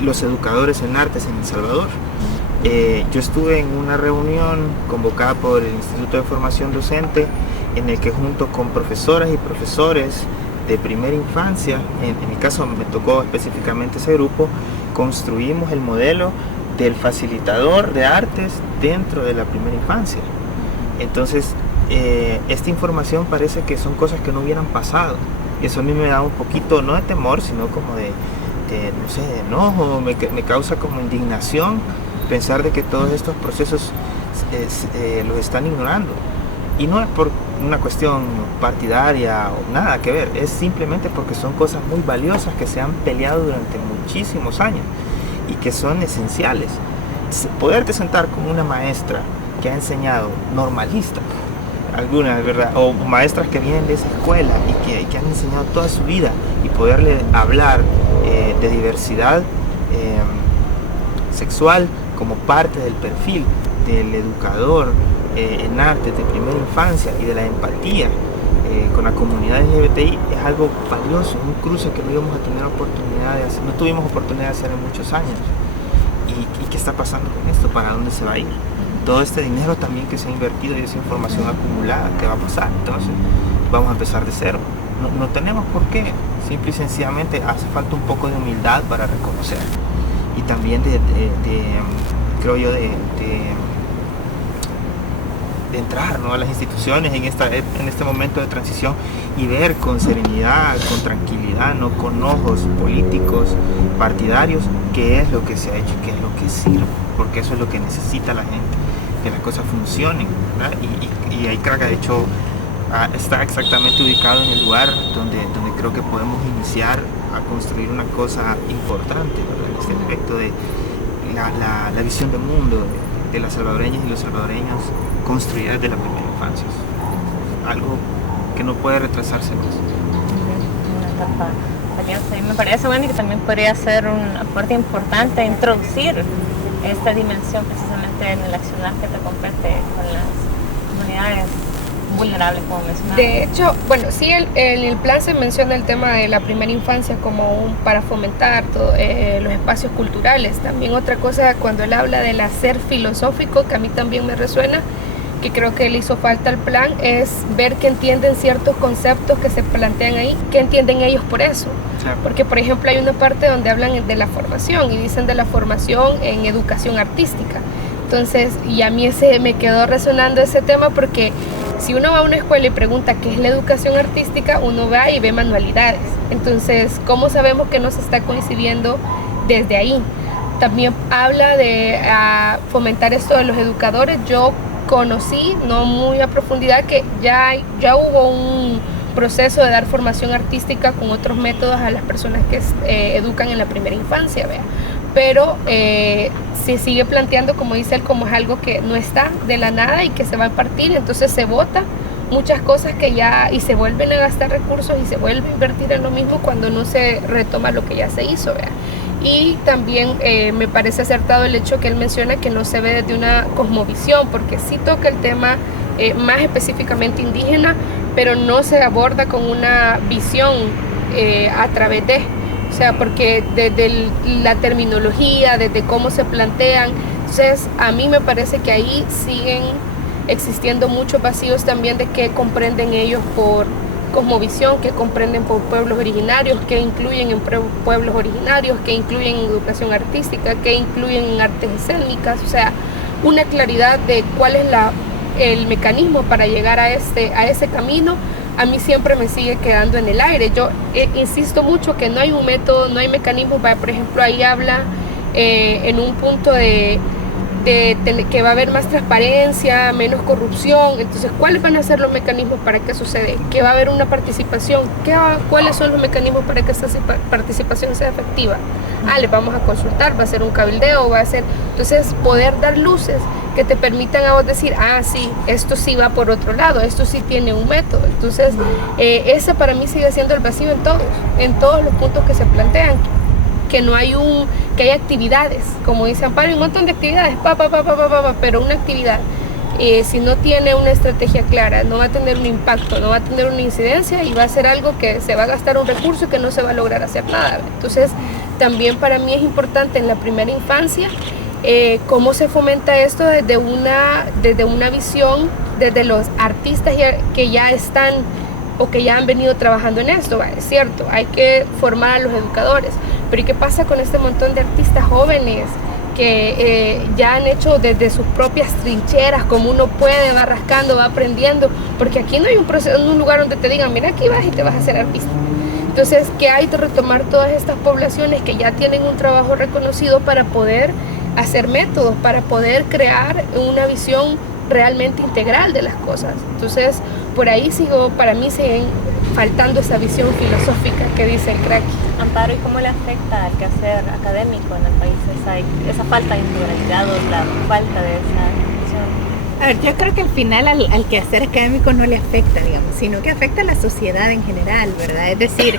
los educadores en artes en El Salvador. Yo estuve en una reunión convocada por el Instituto de Formación Docente, en el que junto con profesoras y profesores de primera infancia, en mi caso me tocó específicamente ese grupo, construimos el modelo del facilitador de artes dentro de la primera infancia. Entonces, esta información parece que son cosas que no hubieran pasado, y eso a mí me da un poquito, no de temor, sino como de no sé, de enojo, me causa como indignación pensar de que todos estos procesos los están ignorando. Y no es por una cuestión partidaria o nada que ver, es simplemente porque son cosas muy valiosas que se han peleado durante muchísimos años y que son esenciales. Poderte sentar con una maestra que ha enseñado normalista, algunas, ¿verdad? O maestras que vienen de esa escuela y que han enseñado toda su vida, y poderle hablar de diversidad sexual como parte del perfil del educador en artes de primera infancia y de la empatía con la comunidad LGBTI es algo valioso, un cruce que no íbamos a tener oportunidad de hacer, no tuvimos oportunidad de hacer en muchos años. ¿Y qué está pasando con esto? ¿Para dónde se va a ir? Todo este dinero también que se ha invertido y esa información acumulada, ¿qué va a pasar? Entonces vamos a empezar de cero. No tenemos por qué, simple y sencillamente hace falta un poco de humildad para reconocer, y también creo yo de entrar, ¿no?, a las instituciones en este momento de transición y ver con serenidad, con tranquilidad, no con ojos políticos, partidarios, qué es lo que se ha hecho y qué es lo que sirve, porque eso es lo que necesita la gente, que las cosas funcionen, ¿verdad? Y ahí Crack ha hecho está exactamente ubicado en el lugar donde creo que podemos iniciar a construir una cosa importante, ¿verdad? En este aspecto de la visión del mundo de las salvadoreñas y los salvadoreños construida desde la primera infancia. Algo que no puede retrasarse más. Una etapa valiosa. Y me parece bueno que también podría ser un aporte importante a introducir esta dimensión precisamente en el accionar que te compete con las comunidades vulnerables, como mencionaba. De hecho, bueno, sí, en el plan se menciona el tema de la primera infancia como para fomentar los espacios culturales. También otra cosa, cuando él habla del hacer filosófico, que a mí también me resuena, que creo que le hizo falta al plan, es ver que entienden ciertos conceptos que se plantean ahí, que entienden ellos por eso. Claro. Porque, por ejemplo, hay una parte donde hablan de la formación y dicen de la formación en educación artística. Entonces, y a mí me quedó resonando ese tema porque si uno va a una escuela y pregunta qué es la educación artística, uno va y ve manualidades. Entonces, ¿cómo sabemos que no se está coincidiendo desde ahí? También habla de fomentar esto de los educadores. Yo conocí, no muy a profundidad, que ya hubo un proceso de dar formación artística con otros métodos a las personas que educan en la primera infancia, ¿vea? Pero se sigue planteando, como dice él, como es algo que no está de la nada y que se va a partir, entonces se vota muchas cosas que ya, y se vuelven a gastar recursos y se vuelve a invertir en lo mismo cuando no se retoma lo que ya se hizo, ¿vea? Y también me parece acertado el hecho que él menciona que no se ve desde una cosmovisión, porque sí toca el tema más específicamente indígena, pero no se aborda con una visión a través de, o sea, porque desde la terminología, desde cómo se plantean, entonces a mí me parece que ahí siguen existiendo muchos vacíos también de qué comprenden ellos por cosmovisión, que comprenden por pueblos originarios, que incluyen en pueblos originarios, que incluyen en educación artística, que incluyen en artes escénicas, o sea, una claridad de cuál es el mecanismo para llegar a ese camino. A mí siempre me sigue quedando en el aire. Yo insisto mucho que no hay un método, no hay mecanismo. Por ejemplo, ahí habla en un punto de que va a haber más transparencia, menos corrupción. Entonces, ¿cuáles van a ser los mecanismos para que suceda? Que va a haber una participación. ¿Cuáles son los mecanismos para que esta participación sea efectiva? Les vamos a consultar, va a ser un cabildeo, va a ser... Entonces, poder dar luces que te permitan a vos decir, sí, esto sí va por otro lado, esto sí tiene un método. Entonces, ese para mí sigue siendo el vacío en todos los puntos que se plantean. Que no hay que hay actividades, como dice Amparo, hay un montón de actividades, pero una actividad, si no tiene una estrategia clara, no va a tener un impacto, no va a tener una incidencia y va a ser algo que se va a gastar un recurso y que no se va a lograr hacer nada. Entonces, también para mí es importante en la primera infancia cómo se fomenta esto desde una visión, desde los artistas que ya están o que ya han venido trabajando en esto. Es cierto, hay que formar a los educadores, pero ¿y qué pasa con este montón de artistas jóvenes que ya han hecho desde sus propias trincheras, como uno puede, va rascando, va aprendiendo? Porque aquí no hay un lugar donde te digan, mira, aquí vas y te vas a hacer artista. Entonces, ¿qué hay de retomar todas estas poblaciones que ya tienen un trabajo reconocido para poder hacer métodos, para poder crear una visión realmente integral de las cosas? Entonces, por ahí para mí siguen faltando esa visión filosófica que dice el crack. Amparo, ¿y cómo le afecta al quehacer académico en el país esa falta de integralidad o la falta de esa visión? A ver, yo creo que al final al quehacer académico no le afecta, digamos, sino que afecta a la sociedad en general, ¿verdad? Es decir,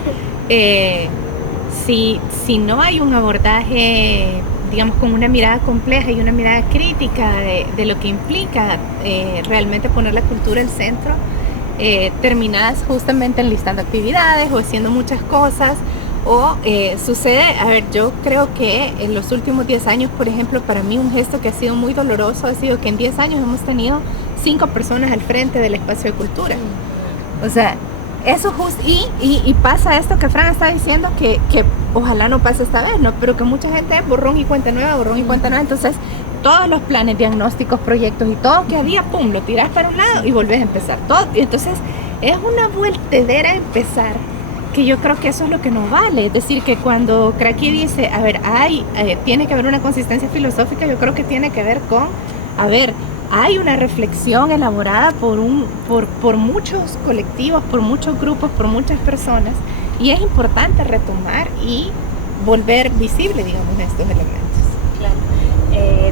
si no hay un abordaje, digamos, con una mirada compleja y una mirada crítica de lo que implica realmente poner la cultura al centro, terminas justamente enlistando actividades o haciendo muchas cosas, o sucede, a ver, yo creo que en los últimos 10 años, por ejemplo, para mí un gesto que ha sido muy doloroso ha sido que en 10 años hemos tenido 5 personas al frente del espacio de cultura. O sea, eso y pasa esto que Fran está diciendo, que ojalá no pase esta vez, ¿no? Pero que mucha gente borrón y cuenta nueva, entonces todos los planes, diagnósticos, proyectos y todo que había, pum, lo tiras para un lado y volvés a empezar todo. Y entonces es una vueltedera empezar, que yo creo que eso es lo que nos vale. Es decir, que cuando Cracky dice, a ver, tiene que haber una consistencia filosófica, yo creo que tiene que ver con, a ver, hay una reflexión elaborada por muchos colectivos, por muchos grupos, por muchas personas, y es importante retomar y volver visible, digamos, estos elementos. Claro.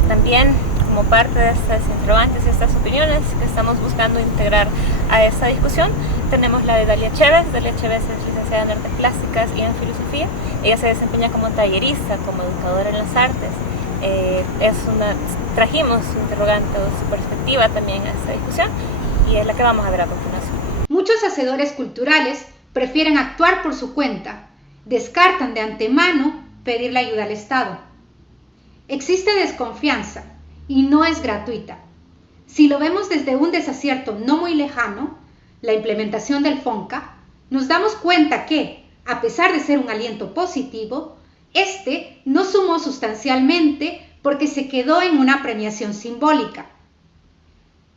También, como parte de estas interrogantes y estas opiniones que estamos buscando integrar a esta discusión, tenemos la de Dalia Chévez. Dalia Chévez es licenciada en Artes Plásticas y en Filosofía. Ella se desempeña como tallerista, como educadora en las artes. Trajimos su interrogante o su perspectiva también a esta discusión y es la que vamos a ver a continuación. Muchos hacedores culturales prefieren actuar por su cuenta, descartan de antemano pedirle ayuda al Estado. Existe desconfianza y no es gratuita. Si lo vemos desde un desacierto no muy lejano, la implementación del FONCA, nos damos cuenta que, a pesar de ser un aliento positivo, este no sumó sustancialmente porque se quedó en una premiación simbólica.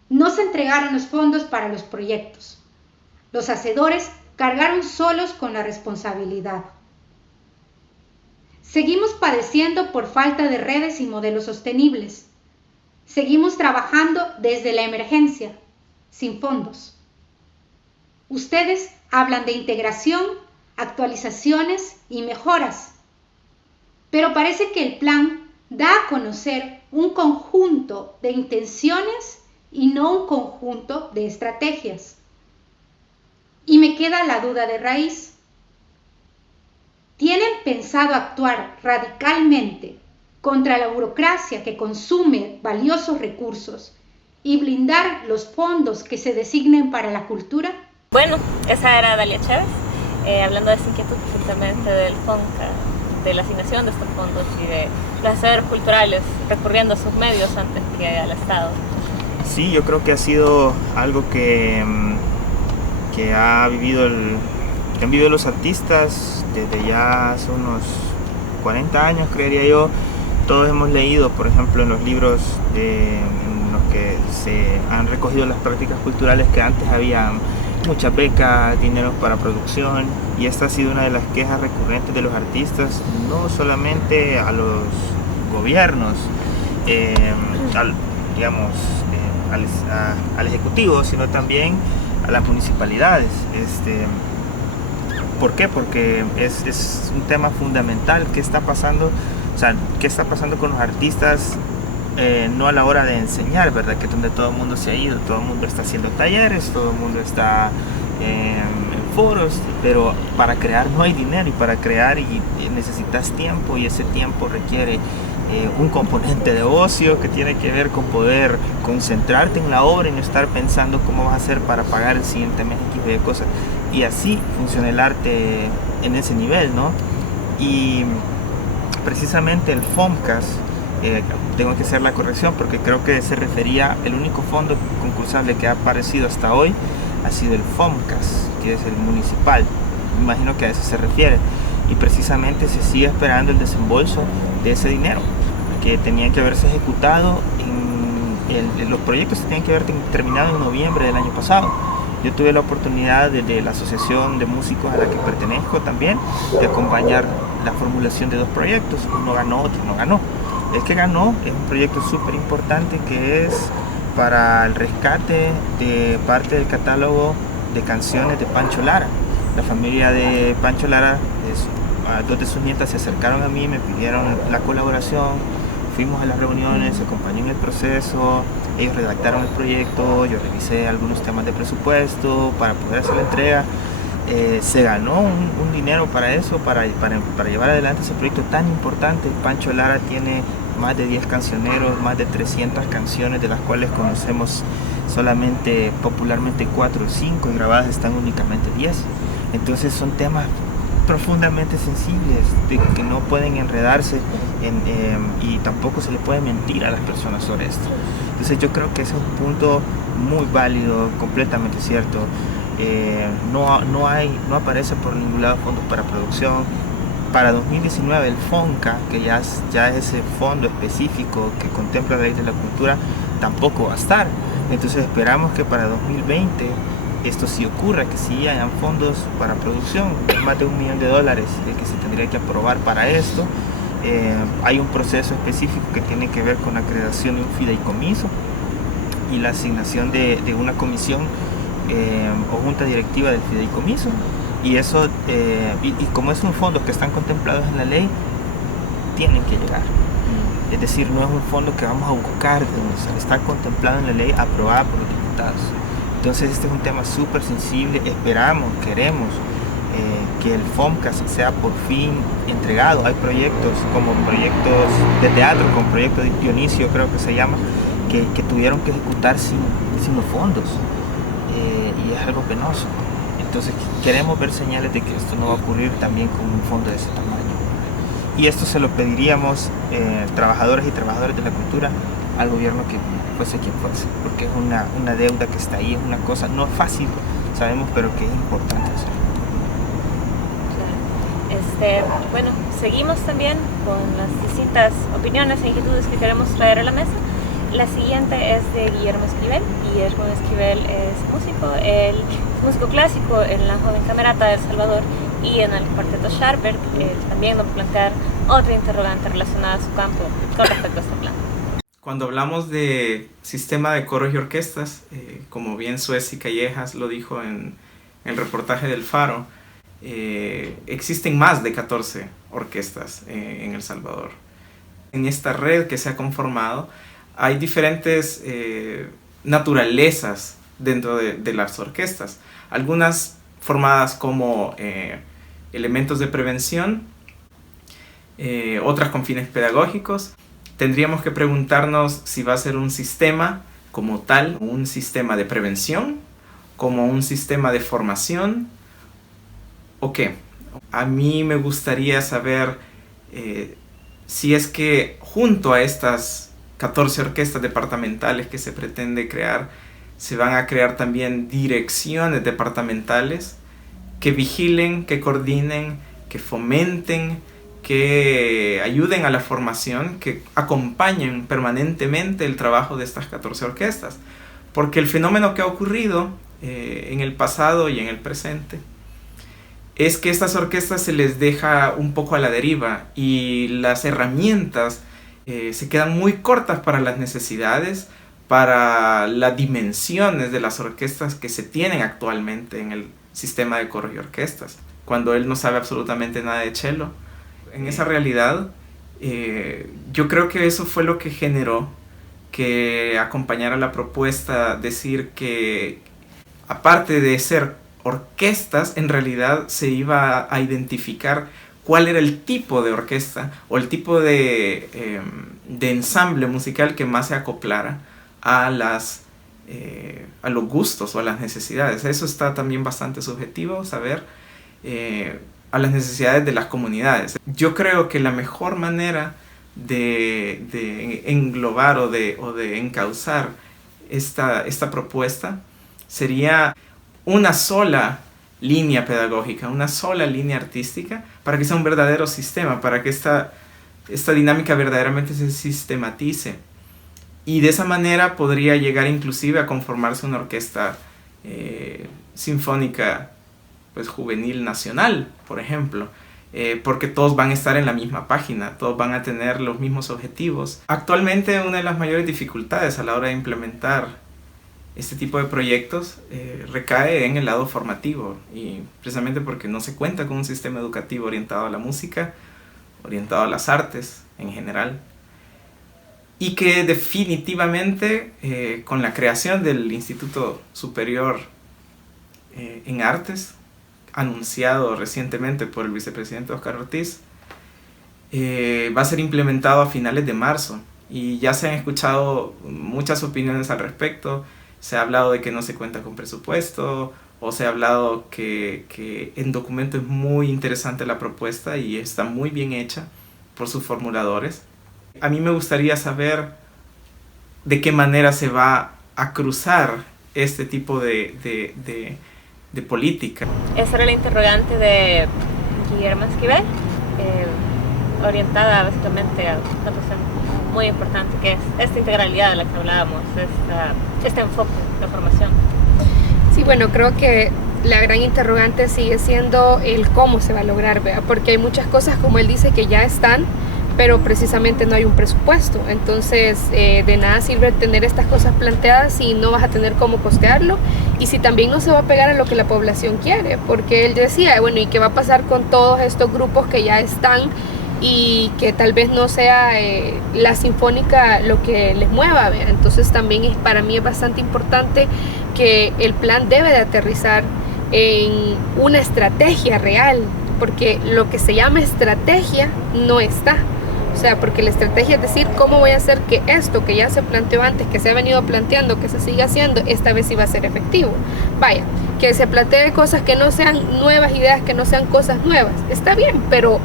No se entregaron los fondos para los proyectos. Los hacedores cargaron solos con la responsabilidad. Seguimos padeciendo por falta de redes y modelos sostenibles. Seguimos trabajando desde la emergencia, sin fondos. Ustedes hablan de integración, actualizaciones y mejoras, pero parece que el plan da a conocer un conjunto de intenciones y no un conjunto de estrategias. Y me queda la duda de raíz. ¿Tienen pensado actuar radicalmente contra la burocracia que consume valiosos recursos y blindar los fondos que se designen para la cultura? Bueno, esa era Dalia Chévez, hablando de esa inquietud precisamente del FONCA, de la asignación de estos fondos y de los hacedores culturales recurriendo a sus medios antes que al Estado. Sí, yo creo que ha sido algo que han vivido los artistas desde ya hace unos 40 años, creería yo. Todos hemos leído, por ejemplo, en los libros en los que se han recogido las prácticas culturales, que antes había muchas becas, dinero para producción, y esta ha sido una de las quejas recurrentes de los artistas, no solamente a los gobiernos, al ejecutivo, sino también a las municipalidades. ¿Por qué? Porque es un tema fundamental. ¿Qué está pasando? O sea, ¿qué está pasando con los artistas? No a la hora de enseñar, ¿verdad? Que es donde todo el mundo se ha ido, todo el mundo está haciendo talleres, todo el mundo está en foros, pero para crear no hay dinero, y para crear necesitas tiempo, y ese tiempo requiere un componente de ocio que tiene que ver con poder concentrarte en la obra y no estar pensando cómo vas a hacer para pagar el siguiente mes X de cosas. Y así funciona el arte en ese nivel, ¿no? Y precisamente el FOMCAS, tengo que hacer la corrección porque creo que se refería, el único fondo concursable que ha aparecido hasta hoy ha sido el FOMCAS, que es el municipal. Me imagino que a eso se refiere, y precisamente se sigue esperando el desembolso de ese dinero que tenía que haberse ejecutado los proyectos se tenían que haber terminado en noviembre del año pasado. Yo tuve la oportunidad desde la asociación de músicos a la que pertenezco también de acompañar la formulación de dos proyectos. Uno ganó, otro no ganó. El que ganó es un proyecto súper importante que es para el rescate de parte del catálogo de canciones de Pancho Lara. La familia de Pancho Lara, dos de sus nietas se acercaron a mí, me pidieron la colaboración, fuimos a las reuniones, acompañé en el proceso, ellos redactaron el proyecto, yo revisé algunos temas de presupuesto para poder hacer la entrega. Se ganó un dinero para eso, para llevar adelante ese proyecto tan importante. Pancho Lara tiene más de 10 cancioneros, más de 300 canciones, de las cuales conocemos solamente popularmente 4 o 5, y grabadas están únicamente 10. Entonces son temas profundamente sensibles, que no pueden enredarse y tampoco se le puede mentir a las personas sobre esto. Entonces yo creo que ese es un punto muy válido, completamente cierto. No aparece por ningún lado fondos para producción. Para 2019 el FONCA, que ya es ese fondo específico que contempla la ley de la cultura, tampoco va a estar. Entonces esperamos que para 2020 esto sí ocurra, que sí hayan fondos para producción, más de $1 millón que se tendría que aprobar para esto. Hay un proceso específico que tiene que ver con la creación de un fideicomiso y la asignación de una comisión o junta directiva del fideicomiso. Y eso, y como es un fondo que están contemplados en la ley, tienen que llegar. Es decir, no es un fondo que vamos a buscar, está contemplado en la ley, aprobada por los diputados. Entonces este es un tema súper sensible, queremos que el FOMCAS sea por fin entregado. Hay proyectos como proyectos de teatro, como proyecto de Dionisio creo que se llama, que tuvieron que ejecutar sin los fondos, y es algo penoso. Entonces queremos ver señales de que esto no va a ocurrir también con un fondo de ese tamaño. Y esto se lo pediríamos trabajadores y trabajadoras de la cultura al gobierno que fuese quien fuese, porque es una deuda que está ahí, es una cosa no fácil, sabemos, pero que es importante hacerlo. Bueno, seguimos también con las distintas opiniones e inquietudes que queremos traer a la mesa. La siguiente es de Guillermo Esquivel. Guillermo Esquivel es músico, él es músico clásico en la Joven Camerata de El Salvador y en el Cuarteto Scharberg. También nos plantear otra interrogante relacionada a su campo con respecto a este plan. Cuando hablamos de sistema de coros y orquestas, como bien Suez y Callejas lo dijo en el reportaje del Faro, existen más de 14 orquestas en El Salvador. En esta red que se ha conformado hay diferentes naturalezas dentro de las orquestas, algunas formadas como elementos de prevención, otras con fines pedagógicos. Tendríamos que preguntarnos si va a ser un sistema como tal, un sistema de prevención, como un sistema de formación, ¿o qué? A mí me gustaría saber si es que junto a estas 14 orquestas departamentales que se pretende crear, se van a crear también direcciones departamentales que vigilen, que coordinen, que fomenten, que ayuden a la formación, que acompañen permanentemente el trabajo de estas 14 orquestas. Porque el fenómeno que ha ocurrido en el pasado y en el presente es que estas orquestas se les deja un poco a la deriva y las herramientas se quedan muy cortas para las necesidades, para las dimensiones de las orquestas que se tienen actualmente en el sistema de coros y orquestas. Cuando él no sabe absolutamente nada de cello, en esa realidad, yo creo que eso fue lo que generó que acompañara la propuesta, decir que aparte de ser orquestas, en realidad se iba a identificar cuál era el tipo de orquesta o el tipo de ensamble musical que más se acoplara a los gustos o a las necesidades. Eso está también bastante subjetivo, saber a las necesidades de las comunidades. Yo creo que la mejor manera de englobar o de encauzar esta propuesta sería una sola línea pedagógica, una sola línea artística, para que sea un verdadero sistema, para que esta dinámica verdaderamente se sistematice. Y de esa manera podría llegar inclusive a conformarse una orquesta sinfónica pues, juvenil nacional, por ejemplo, porque todos van a estar en la misma página, todos van a tener los mismos objetivos. Actualmente una de las mayores dificultades a la hora de implementar este tipo de proyectos recae en el lado formativo, y precisamente porque no se cuenta con un sistema educativo orientado a la música, orientado a las artes en general, y que definitivamente con la creación del Instituto Superior en Artes, anunciado recientemente por el vicepresidente Óscar Ortiz, va a ser implementado a finales de marzo, y ya se han escuchado muchas opiniones al respecto. Se ha hablado de que no se cuenta con presupuesto, o se ha hablado que en documento es muy interesante la propuesta y está muy bien hecha por sus formuladores. A mí me gustaría saber de qué manera se va a cruzar este tipo de política. Esa era la interrogante de Guillermo Esquivel, orientada básicamente a una cuestión muy importante, que es esta integralidad de la que hablábamos, este enfoque de formación. Sí, bueno, creo que la gran interrogante sigue siendo el cómo se va a lograr, ¿verdad? Porque hay muchas cosas, como él dice, que ya están, pero precisamente no hay un presupuesto. Entonces de nada sirve tener estas cosas planteadas si no vas a tener cómo costearlo y si también no se va a pegar a lo que la población quiere, porque él decía, bueno, ¿y qué va a pasar con todos estos grupos que ya están y que tal vez no sea la sinfónica lo que les mueva? ¿Vea? Entonces también para mí es bastante importante que el plan debe de aterrizar en una estrategia real, porque lo que se llama estrategia no está. O sea, porque la estrategia es decir, ¿cómo voy a hacer que esto que ya se planteó antes, que se ha venido planteando, que se siga haciendo, esta vez sí va a ser efectivo? Vaya, que se plantee cosas que no sean nuevas ideas, que no sean cosas nuevas, está bien, pero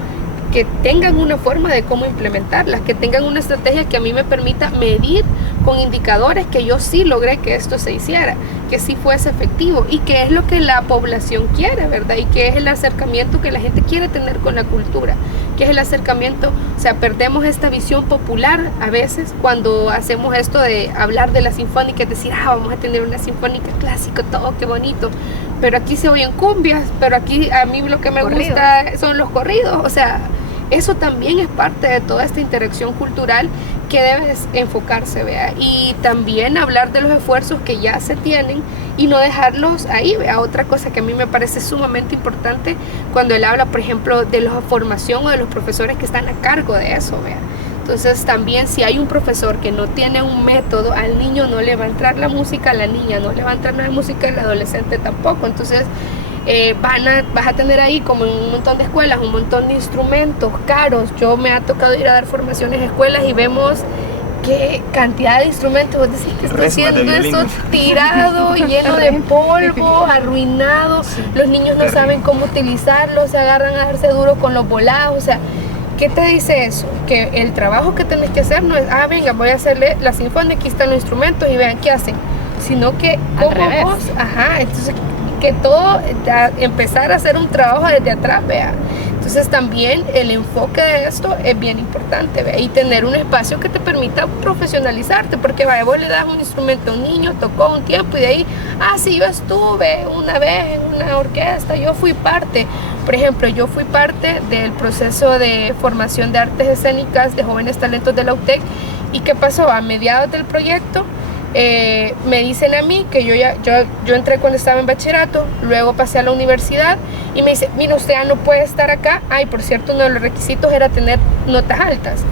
que tengan una forma de cómo implementarlas, que tengan una estrategia que a mí me permita medir con indicadores que yo sí logré que esto se hiciera, que sí fuese efectivo y que es lo que la población quiere, ¿verdad? Y que es el acercamiento que la gente quiere tener con la cultura, que es el acercamiento, o sea, perdemos esta visión popular a veces cuando hacemos esto de hablar de la sinfónica, es decir, vamos a tener una sinfónica clásica, todo qué bonito, pero aquí se oyen cumbias, pero aquí a mí lo que me gusta son los corridos, o sea, eso también es parte de toda esta interacción cultural que debe enfocarse, ¿vea? Y también hablar de los esfuerzos que ya se tienen y no dejarlos ahí, ¿vea? Otra cosa que a mí me parece sumamente importante cuando él habla, por ejemplo, de la formación o de los profesores que están a cargo de eso, ¿vea? Entonces también si hay un profesor que no tiene un método, al niño no le va a entrar la música, a la niña no le va a entrar la música, al adolescente tampoco. Entonces vas a tener ahí, como en un montón de escuelas, un montón de instrumentos caros. Yo me ha tocado ir a dar formaciones a escuelas y vemos qué cantidad de instrumentos. Vos decís que está haciendo eso tirado, lleno de polvo, arruinado. Los niños no saben cómo utilizarlo, se agarran a darse duro con los volados. O sea, ¿qué te dice eso? Que el trabajo que tenés que hacer no es, venga, voy a hacerle la sinfonía, aquí están los instrumentos y vean qué hacen. Sino que al revés. Entonces que todo, empezar a hacer un trabajo desde atrás, vea. Entonces también el enfoque de esto es bien importante, vea, y tener un espacio que te permita profesionalizarte, porque vaya, vos le das un instrumento a un niño, tocó un tiempo y de ahí, sí, yo estuve una vez en una orquesta, yo fui parte. Por ejemplo, yo fui parte del proceso de formación de artes escénicas de jóvenes talentos de la UTEC. ¿Y qué pasó? A mediados del proyecto me dicen a mí que yo entré cuando estaba en bachillerato, luego pasé a la universidad y me dice, mira, usted ya no puede estar acá. Y por cierto, uno de los requisitos era tener notas altas.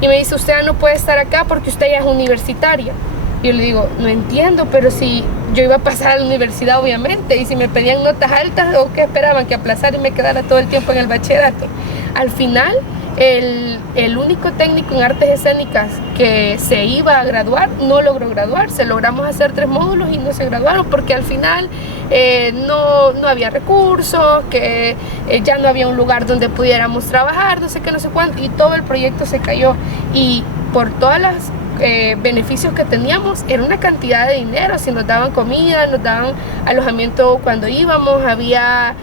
Y me dice, usted ya no puede estar acá porque usted ya es universitaria. Y yo le digo, no entiendo, pero si yo iba a pasar a la universidad obviamente, y si me pedían notas altas, ¿o qué esperaban? ¿Que aplazara y me quedara todo el tiempo en el bachillerato? Al final, el único técnico en artes escénicas que se iba a graduar no logró graduarse. Logramos hacer 3 módulos y no se graduaron porque al final no había recursos, que ya no había un lugar donde pudiéramos trabajar, no sé qué, no sé cuánto, y todo el proyecto se cayó. Y por todas las beneficios que teníamos, era una cantidad de dinero, si nos daban comida, nos daban alojamiento cuando íbamos, había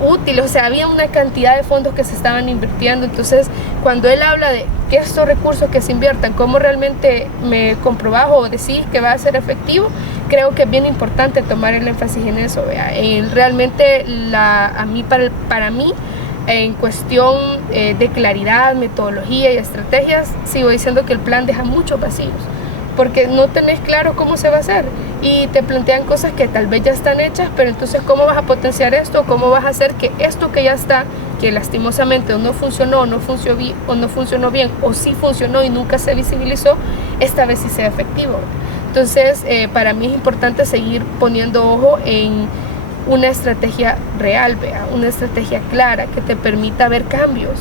útiles, o sea, había una cantidad de fondos que se estaban invirtiendo. Entonces, cuando él habla de que estos recursos que se inviertan, cómo realmente me comprobás o decís que va a ser efectivo, creo que es bien importante tomar el énfasis en eso, ¿vea? Realmente para mí en cuestión de claridad, metodología y estrategias, sigo diciendo que el plan deja muchos vacíos, porque no tenés claro cómo se va a hacer y te plantean cosas que tal vez ya están hechas, pero entonces ¿cómo vas a potenciar esto? ¿Cómo vas a hacer que esto que ya está, que lastimosamente no funcionó, no funcionó bien, o sí funcionó y nunca se visibilizó, esta vez sí sea efectivo? Entonces para mí es importante seguir poniendo ojo en una estrategia real, vea, una estrategia clara que te permita ver cambios,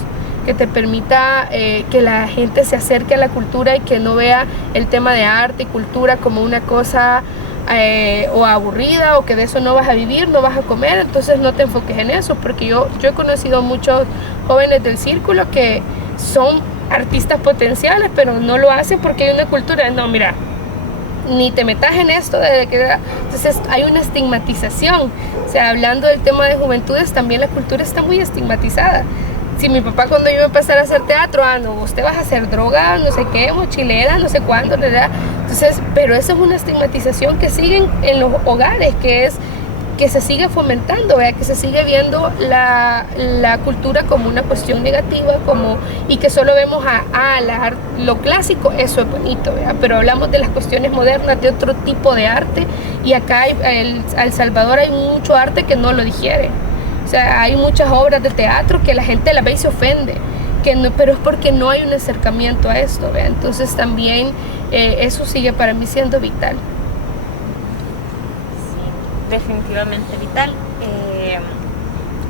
que te permita que la gente se acerque a la cultura y que no vea el tema de arte y cultura como una cosa o aburrida, o que de eso no vas a vivir, no vas a comer. Entonces no te enfoques en eso, porque yo he conocido muchos jóvenes del círculo que son artistas potenciales, pero no lo hacen porque hay una cultura de no, mira, ni te metas en esto entonces hay una estigmatización. O sea, hablando del tema de juventudes, también la cultura está muy estigmatizada. Si mi papá cuando yo iba a empezar a hacer teatro, no, usted vas a hacer droga, no sé qué, mochilera, no sé cuándo, ¿verdad? Entonces, pero eso es una estigmatización que siguen en los hogares, que es que se sigue fomentando, ¿verdad? Que se sigue viendo la cultura como una cuestión negativa, y que solo vemos lo clásico. Eso es bonito, ¿verdad? Pero hablamos de las cuestiones modernas, de otro tipo de arte, y acá en El Salvador hay mucho arte que no lo digiere. O sea, hay muchas obras de teatro que la gente la ve y se ofende, pero es porque no hay un acercamiento a esto, ¿verdad? Entonces también eso sigue para mí siendo vital. Definitivamente vital.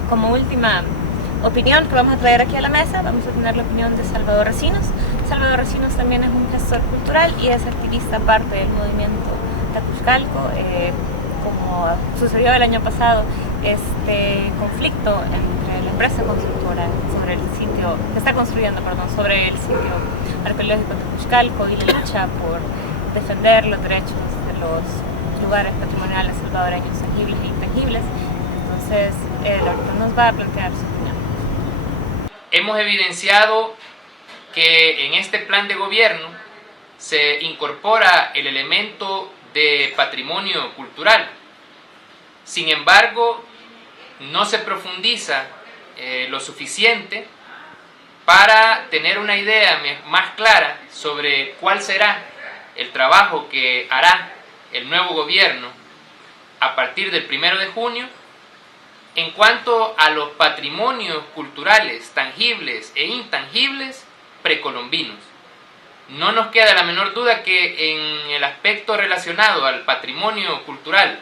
Como última opinión que vamos a traer aquí a la mesa, vamos a tener la opinión de Salvador Recinos. Salvador Recinos también es un gestor cultural y es activista parte del movimiento Tacuzcalco. Como sucedió el año pasado, este conflicto entre la empresa constructora sobre el sitio que está construyendo, sobre el sitio arqueológico de Tacuzcalco y la lucha por defender los derechos de los lugares patrimoniales salvadoreños tangibles e intangibles. Entonces, ahorita nos va a plantear su opinión. Hemos evidenciado que en este plan de gobierno se incorpora el elemento de patrimonio cultural. Sin embargo, no se profundiza lo suficiente para tener una idea más clara sobre cuál será el trabajo que hará el nuevo gobierno a partir del 1 de junio en cuanto a los patrimonios culturales tangibles e intangibles precolombinos. No nos queda la menor duda que en el aspecto relacionado al patrimonio cultural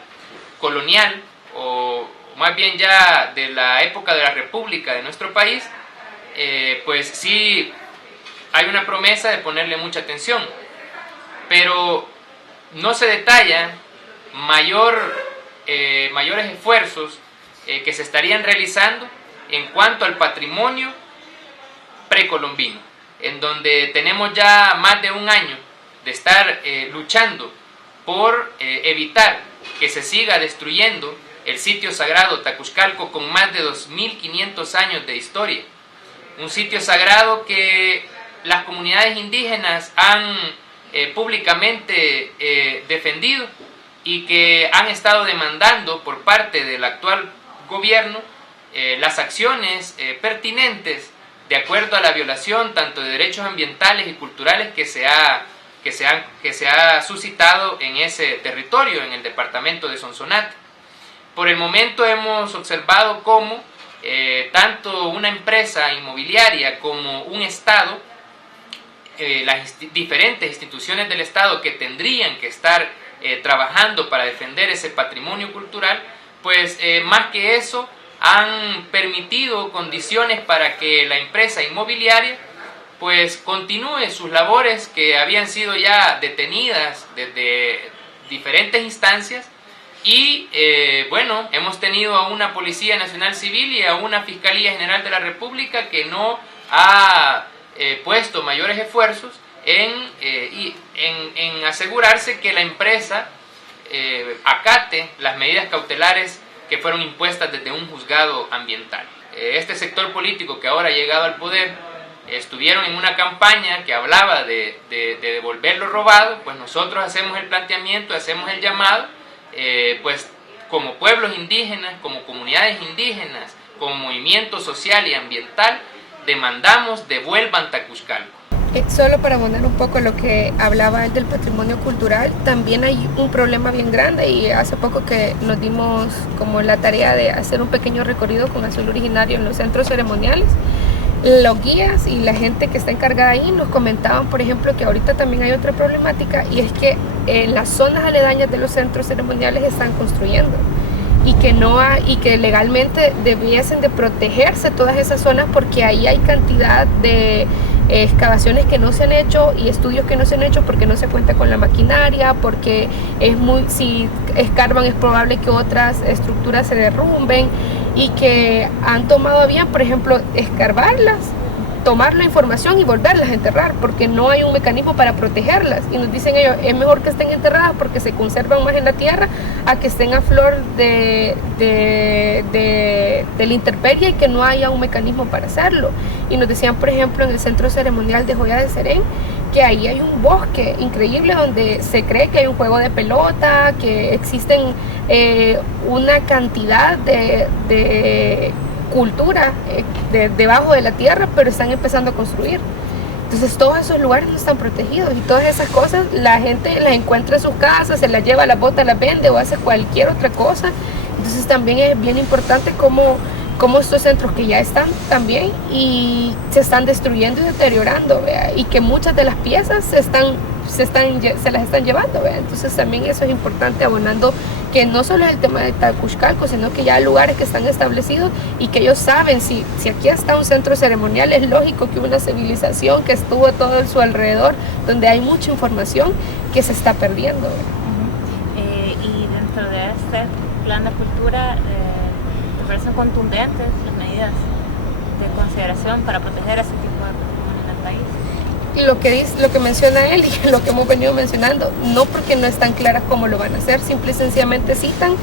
colonial, o más bien ya de la época de la República de nuestro país, pues sí hay una promesa de ponerle mucha atención, pero no se detalla mayores esfuerzos que se estarían realizando en cuanto al patrimonio precolombino, en donde tenemos ya más de un año de estar luchando por evitar que se siga destruyendo el sitio sagrado Tacuzcalco, con más de 2.500 años de historia. Un sitio sagrado que las comunidades indígenas han públicamente defendido y que han estado demandando por parte del actual gobierno las acciones pertinentes de acuerdo a la violación tanto de derechos ambientales y culturales que se ha suscitado en ese territorio, en el departamento de Sonsonate. Por el momento hemos observado cómo tanto una empresa inmobiliaria como un Estado, las diferentes instituciones del Estado que tendrían que estar trabajando para defender ese patrimonio cultural, pues más que eso han permitido condiciones para que la empresa inmobiliaria pues continúe sus labores que habían sido ya detenidas desde diferentes instancias. Y bueno, hemos tenido a una Policía Nacional Civil y a una Fiscalía General de la República que no ha puesto mayores esfuerzos en asegurarse que la empresa acate las medidas cautelares que fueron impuestas desde un juzgado ambiental. Este sector político que ahora ha llegado al poder estuvieron en una campaña que hablaba de devolver lo robado. Pues nosotros hacemos el planteamiento, hacemos el llamado, pues como pueblos indígenas, como comunidades indígenas, como movimiento social y ambiental, demandamos devuelvan Tacuzcalco. Solo para abonar un poco lo que hablaba del patrimonio cultural, también hay un problema bien grande, y hace poco que nos dimos como la tarea de hacer un pequeño recorrido con Azul Originario en los centros ceremoniales. Los guías y la gente que está encargada ahí nos comentaban, por ejemplo, que ahorita también hay otra problemática, y es que en las zonas aledañas de los centros ceremoniales están construyendo, y que legalmente debiesen de protegerse todas esas zonas, porque ahí hay cantidad de excavaciones que no se han hecho y estudios que no se han hecho porque no se cuenta con la maquinaria, porque si escarban es probable que otras estructuras se derrumben, y que han tomado bien, por ejemplo, escarbarlas tomar la información y volverlas a enterrar, porque no hay un mecanismo para protegerlas. Y nos dicen ellos, es mejor que estén enterradas porque se conservan más en la tierra a que estén a flor de la intemperie y que no haya un mecanismo para hacerlo. Y nos decían, por ejemplo, en el Centro Ceremonial de Joya de Serén, que ahí hay un bosque increíble donde se cree que hay un juego de pelota, que existen una cantidad de cultura debajo de la tierra, pero están empezando a construir. Entonces todos esos lugares no están protegidos y todas esas cosas la gente las encuentra en sus casas, se las lleva, las bota, las vende o hace cualquier otra cosa. Entonces también es bien importante cómo estos centros que ya están también y se están destruyendo y deteriorando, ¿vea? Y que muchas de las piezas se las están llevando, ¿vea? Entonces también eso es importante, abonando que no solo es el tema de Tacuxcalco, sino que ya hay lugares que están establecidos y que ellos saben, si aquí está un centro ceremonial, es lógico que una civilización que estuvo todo a su alrededor, donde hay mucha información que se está perdiendo, ¿vea? Y dentro de este plan de cultura, ¿te parecen contundentes las medidas de consideración para proteger ese tipo de patrimonio en el país? Y lo que menciona él y lo que hemos venido mencionando, no porque no están claras cómo lo van a hacer, simple y sencillamente citan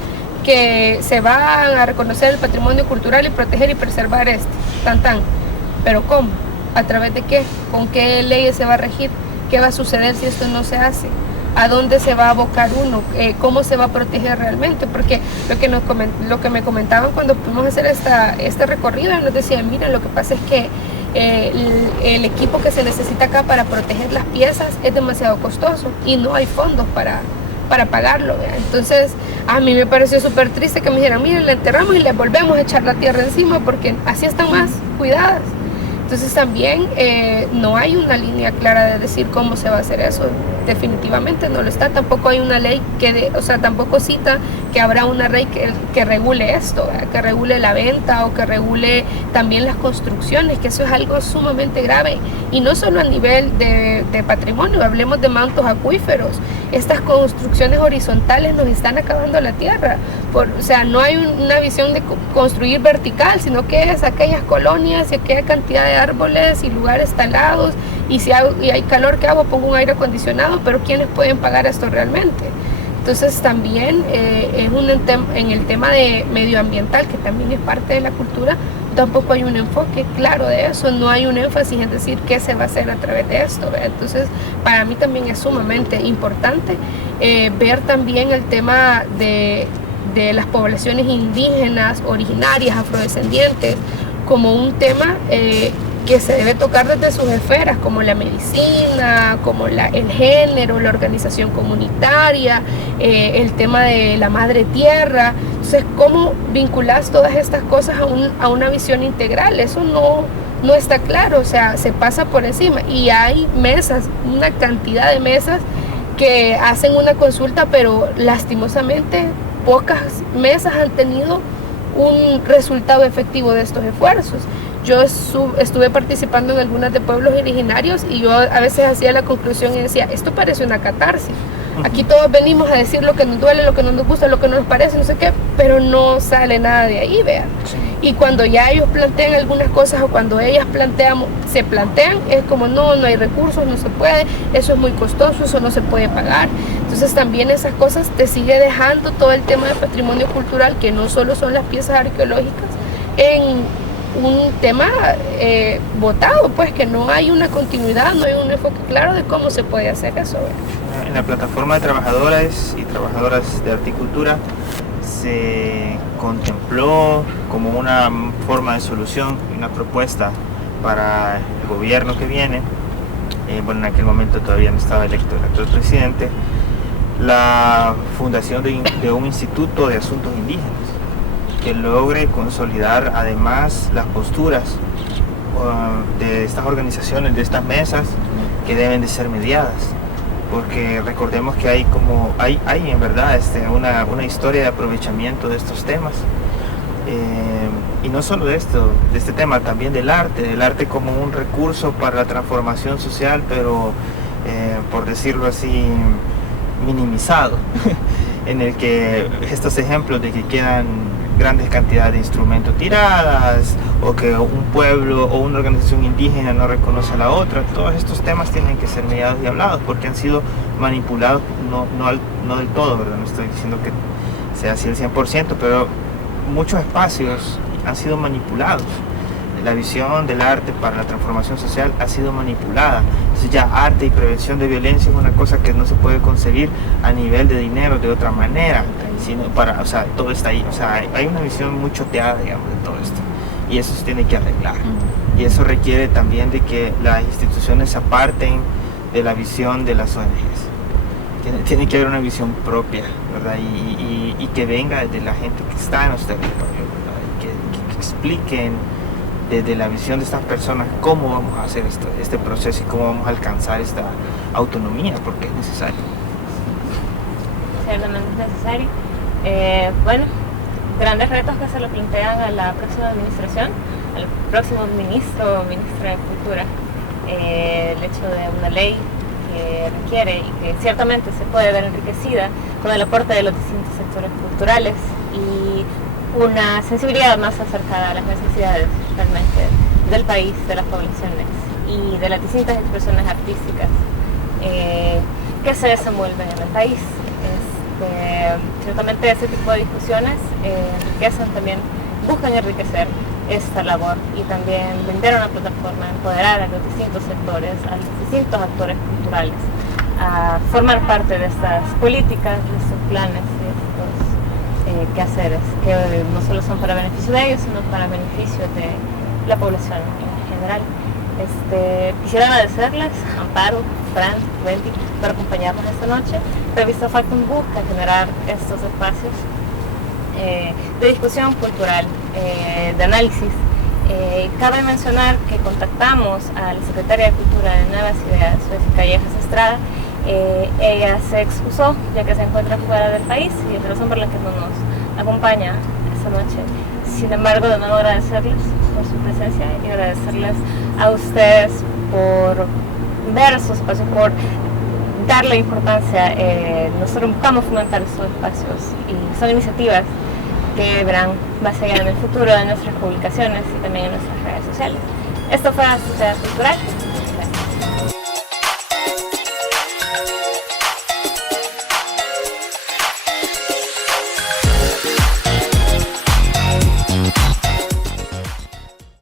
que se va a reconocer el patrimonio cultural y proteger y preservar tan. Pero ¿cómo? ¿A través de qué? ¿Con qué leyes se va a regir? ¿Qué va a suceder si esto no se hace? ¿A dónde se va a abocar uno? ¿Cómo se va a proteger realmente? Porque lo que me comentaban cuando pudimos hacer este recorrido, nos decían, mira, lo que pasa es que el equipo que se necesita acá para proteger las piezas es demasiado costoso y no hay fondos para pagarlo, ¿vea? Entonces a mí me pareció súper triste que me dijeran, miren, la enterramos y le volvemos a echar la tierra encima porque así están más cuidadas. Entonces también no hay una línea clara de decir cómo se va a hacer eso. Definitivamente no lo está. Tampoco hay una ley tampoco cita que habrá una ley que regule esto, ¿verdad? Que regule la venta o que regule también las construcciones, que eso es algo sumamente grave. Y no solo a nivel de patrimonio, hablemos de mantos acuíferos. Estas construcciones horizontales nos están acabando la tierra. No hay una visión de construir vertical, sino que es aquellas colonias y aquella cantidad de árboles y lugares talados, y si hay calor, ¿qué hago? Pongo un aire acondicionado, pero ¿quiénes pueden pagar esto realmente? Entonces también en el tema de medioambiental, que también es parte de la cultura, tampoco hay un enfoque claro de eso, no hay un énfasis en decir qué se va a hacer a través de esto, ¿verdad? Entonces para mí también es sumamente importante ver también el tema de las poblaciones indígenas, originarias, afrodescendientes, como un tema que se debe tocar desde sus esferas, como la medicina, como el género, la organización comunitaria, el tema de la madre tierra. Entonces, ¿cómo vinculas todas estas cosas a una visión integral? Eso no está claro, o sea, se pasa por encima. Y hay mesas, una cantidad de mesas que hacen una consulta, pero lastimosamente pocas mesas han tenido un resultado efectivo de estos esfuerzos. Yo estuve participando en algunas de pueblos originarios y yo a veces hacía la conclusión y decía, esto parece una catarsis. Aquí todos venimos a decir lo que nos duele, lo que no nos gusta, lo que no nos parece, no sé qué, pero no sale nada de ahí, vean. Y cuando ya ellos plantean algunas cosas o cuando ellas se plantean, es como no hay recursos, no se puede, eso es muy costoso, eso no se puede pagar. Entonces también esas cosas te sigue dejando todo el tema de patrimonio cultural, que no solo son las piezas arqueológicas, en un tema votado, pues que no hay una continuidad, no hay un enfoque claro de cómo se puede hacer eso. En la plataforma de trabajadoras y trabajadoras de horticultura se contempló como una forma de solución, una propuesta para el gobierno que viene, en aquel momento todavía no estaba electo el actual presidente, la fundación de un instituto de asuntos indígenas que logre consolidar además las posturas de estas organizaciones, de estas mesas que deben de ser mediadas, porque recordemos que hay en verdad una historia de aprovechamiento de estos temas, y no solo de este tema, también del arte como un recurso para la transformación social, pero por decirlo así, minimizado, en el que estos ejemplos de que quedan grandes cantidades de instrumentos tiradas, o que un pueblo o una organización indígena no reconoce a la otra. Todos estos temas tienen que ser mediados y hablados porque han sido manipulados, no del todo, ¿verdad? No estoy diciendo que sea así el 100%, pero muchos espacios han sido manipulados. La visión del arte para la transformación social ha sido manipulada. Entonces ya arte y prevención de violencia es una cosa que no se puede conseguir a nivel de dinero de otra manera, sino para, o sea, todo está ahí. O sea, hay una visión muy choteada, digamos, de todo esto. Y eso se tiene que arreglar. Y eso requiere también de que las instituciones se aparten de la visión de las ONGs. Tiene que haber una visión propia, ¿verdad? Y que venga desde la gente que está en los territorios, ¿verdad? Que expliquen desde la visión de estas personas cómo vamos a hacer este proceso y cómo vamos a alcanzar esta autonomía, porque es necesario. Ciertamente es necesario. Bueno, grandes retos que se le plantean a la próxima administración, al próximo ministro o ministra de Cultura. El hecho de una ley que requiere y que ciertamente se puede ver enriquecida con el aporte de los distintos sectores culturales y una sensibilidad más acercada a las necesidades realmente del país, de las poblaciones y de las distintas expresiones artísticas que se desenvuelven en el país. Ciertamente ese tipo de discusiones enriquecen también, buscan enriquecer esta labor y también brindar una plataforma, empoderar a los distintos sectores, a los distintos actores culturales, a formar parte de estas políticas, de estos planes, de estos quehaceres, que no solo son para beneficio de ellos, sino para beneficio de la población en general. Quisiera agradecerles, Amparo, Fran, Wendy, por acompañarnos esta noche. Revista Factum busca generar estos espacios de discusión cultural, de análisis. Cabe mencionar que contactamos a la secretaria de Cultura de Nuevas Ideas, Suecia Callejas Estrada. Ella se excusó ya que se encuentra fuera del país y es la razón por la que no nos acompaña esta noche. Sin embargo, de nuevo agradecerles por su presencia y agradecerles a ustedes por ver su espacio, por darle importancia. Nosotros buscamos fomentar estos espacios y son iniciativas que verán más allá en el futuro de nuestras publicaciones y también en nuestras redes sociales. Esto fue la Sociedad Cultural.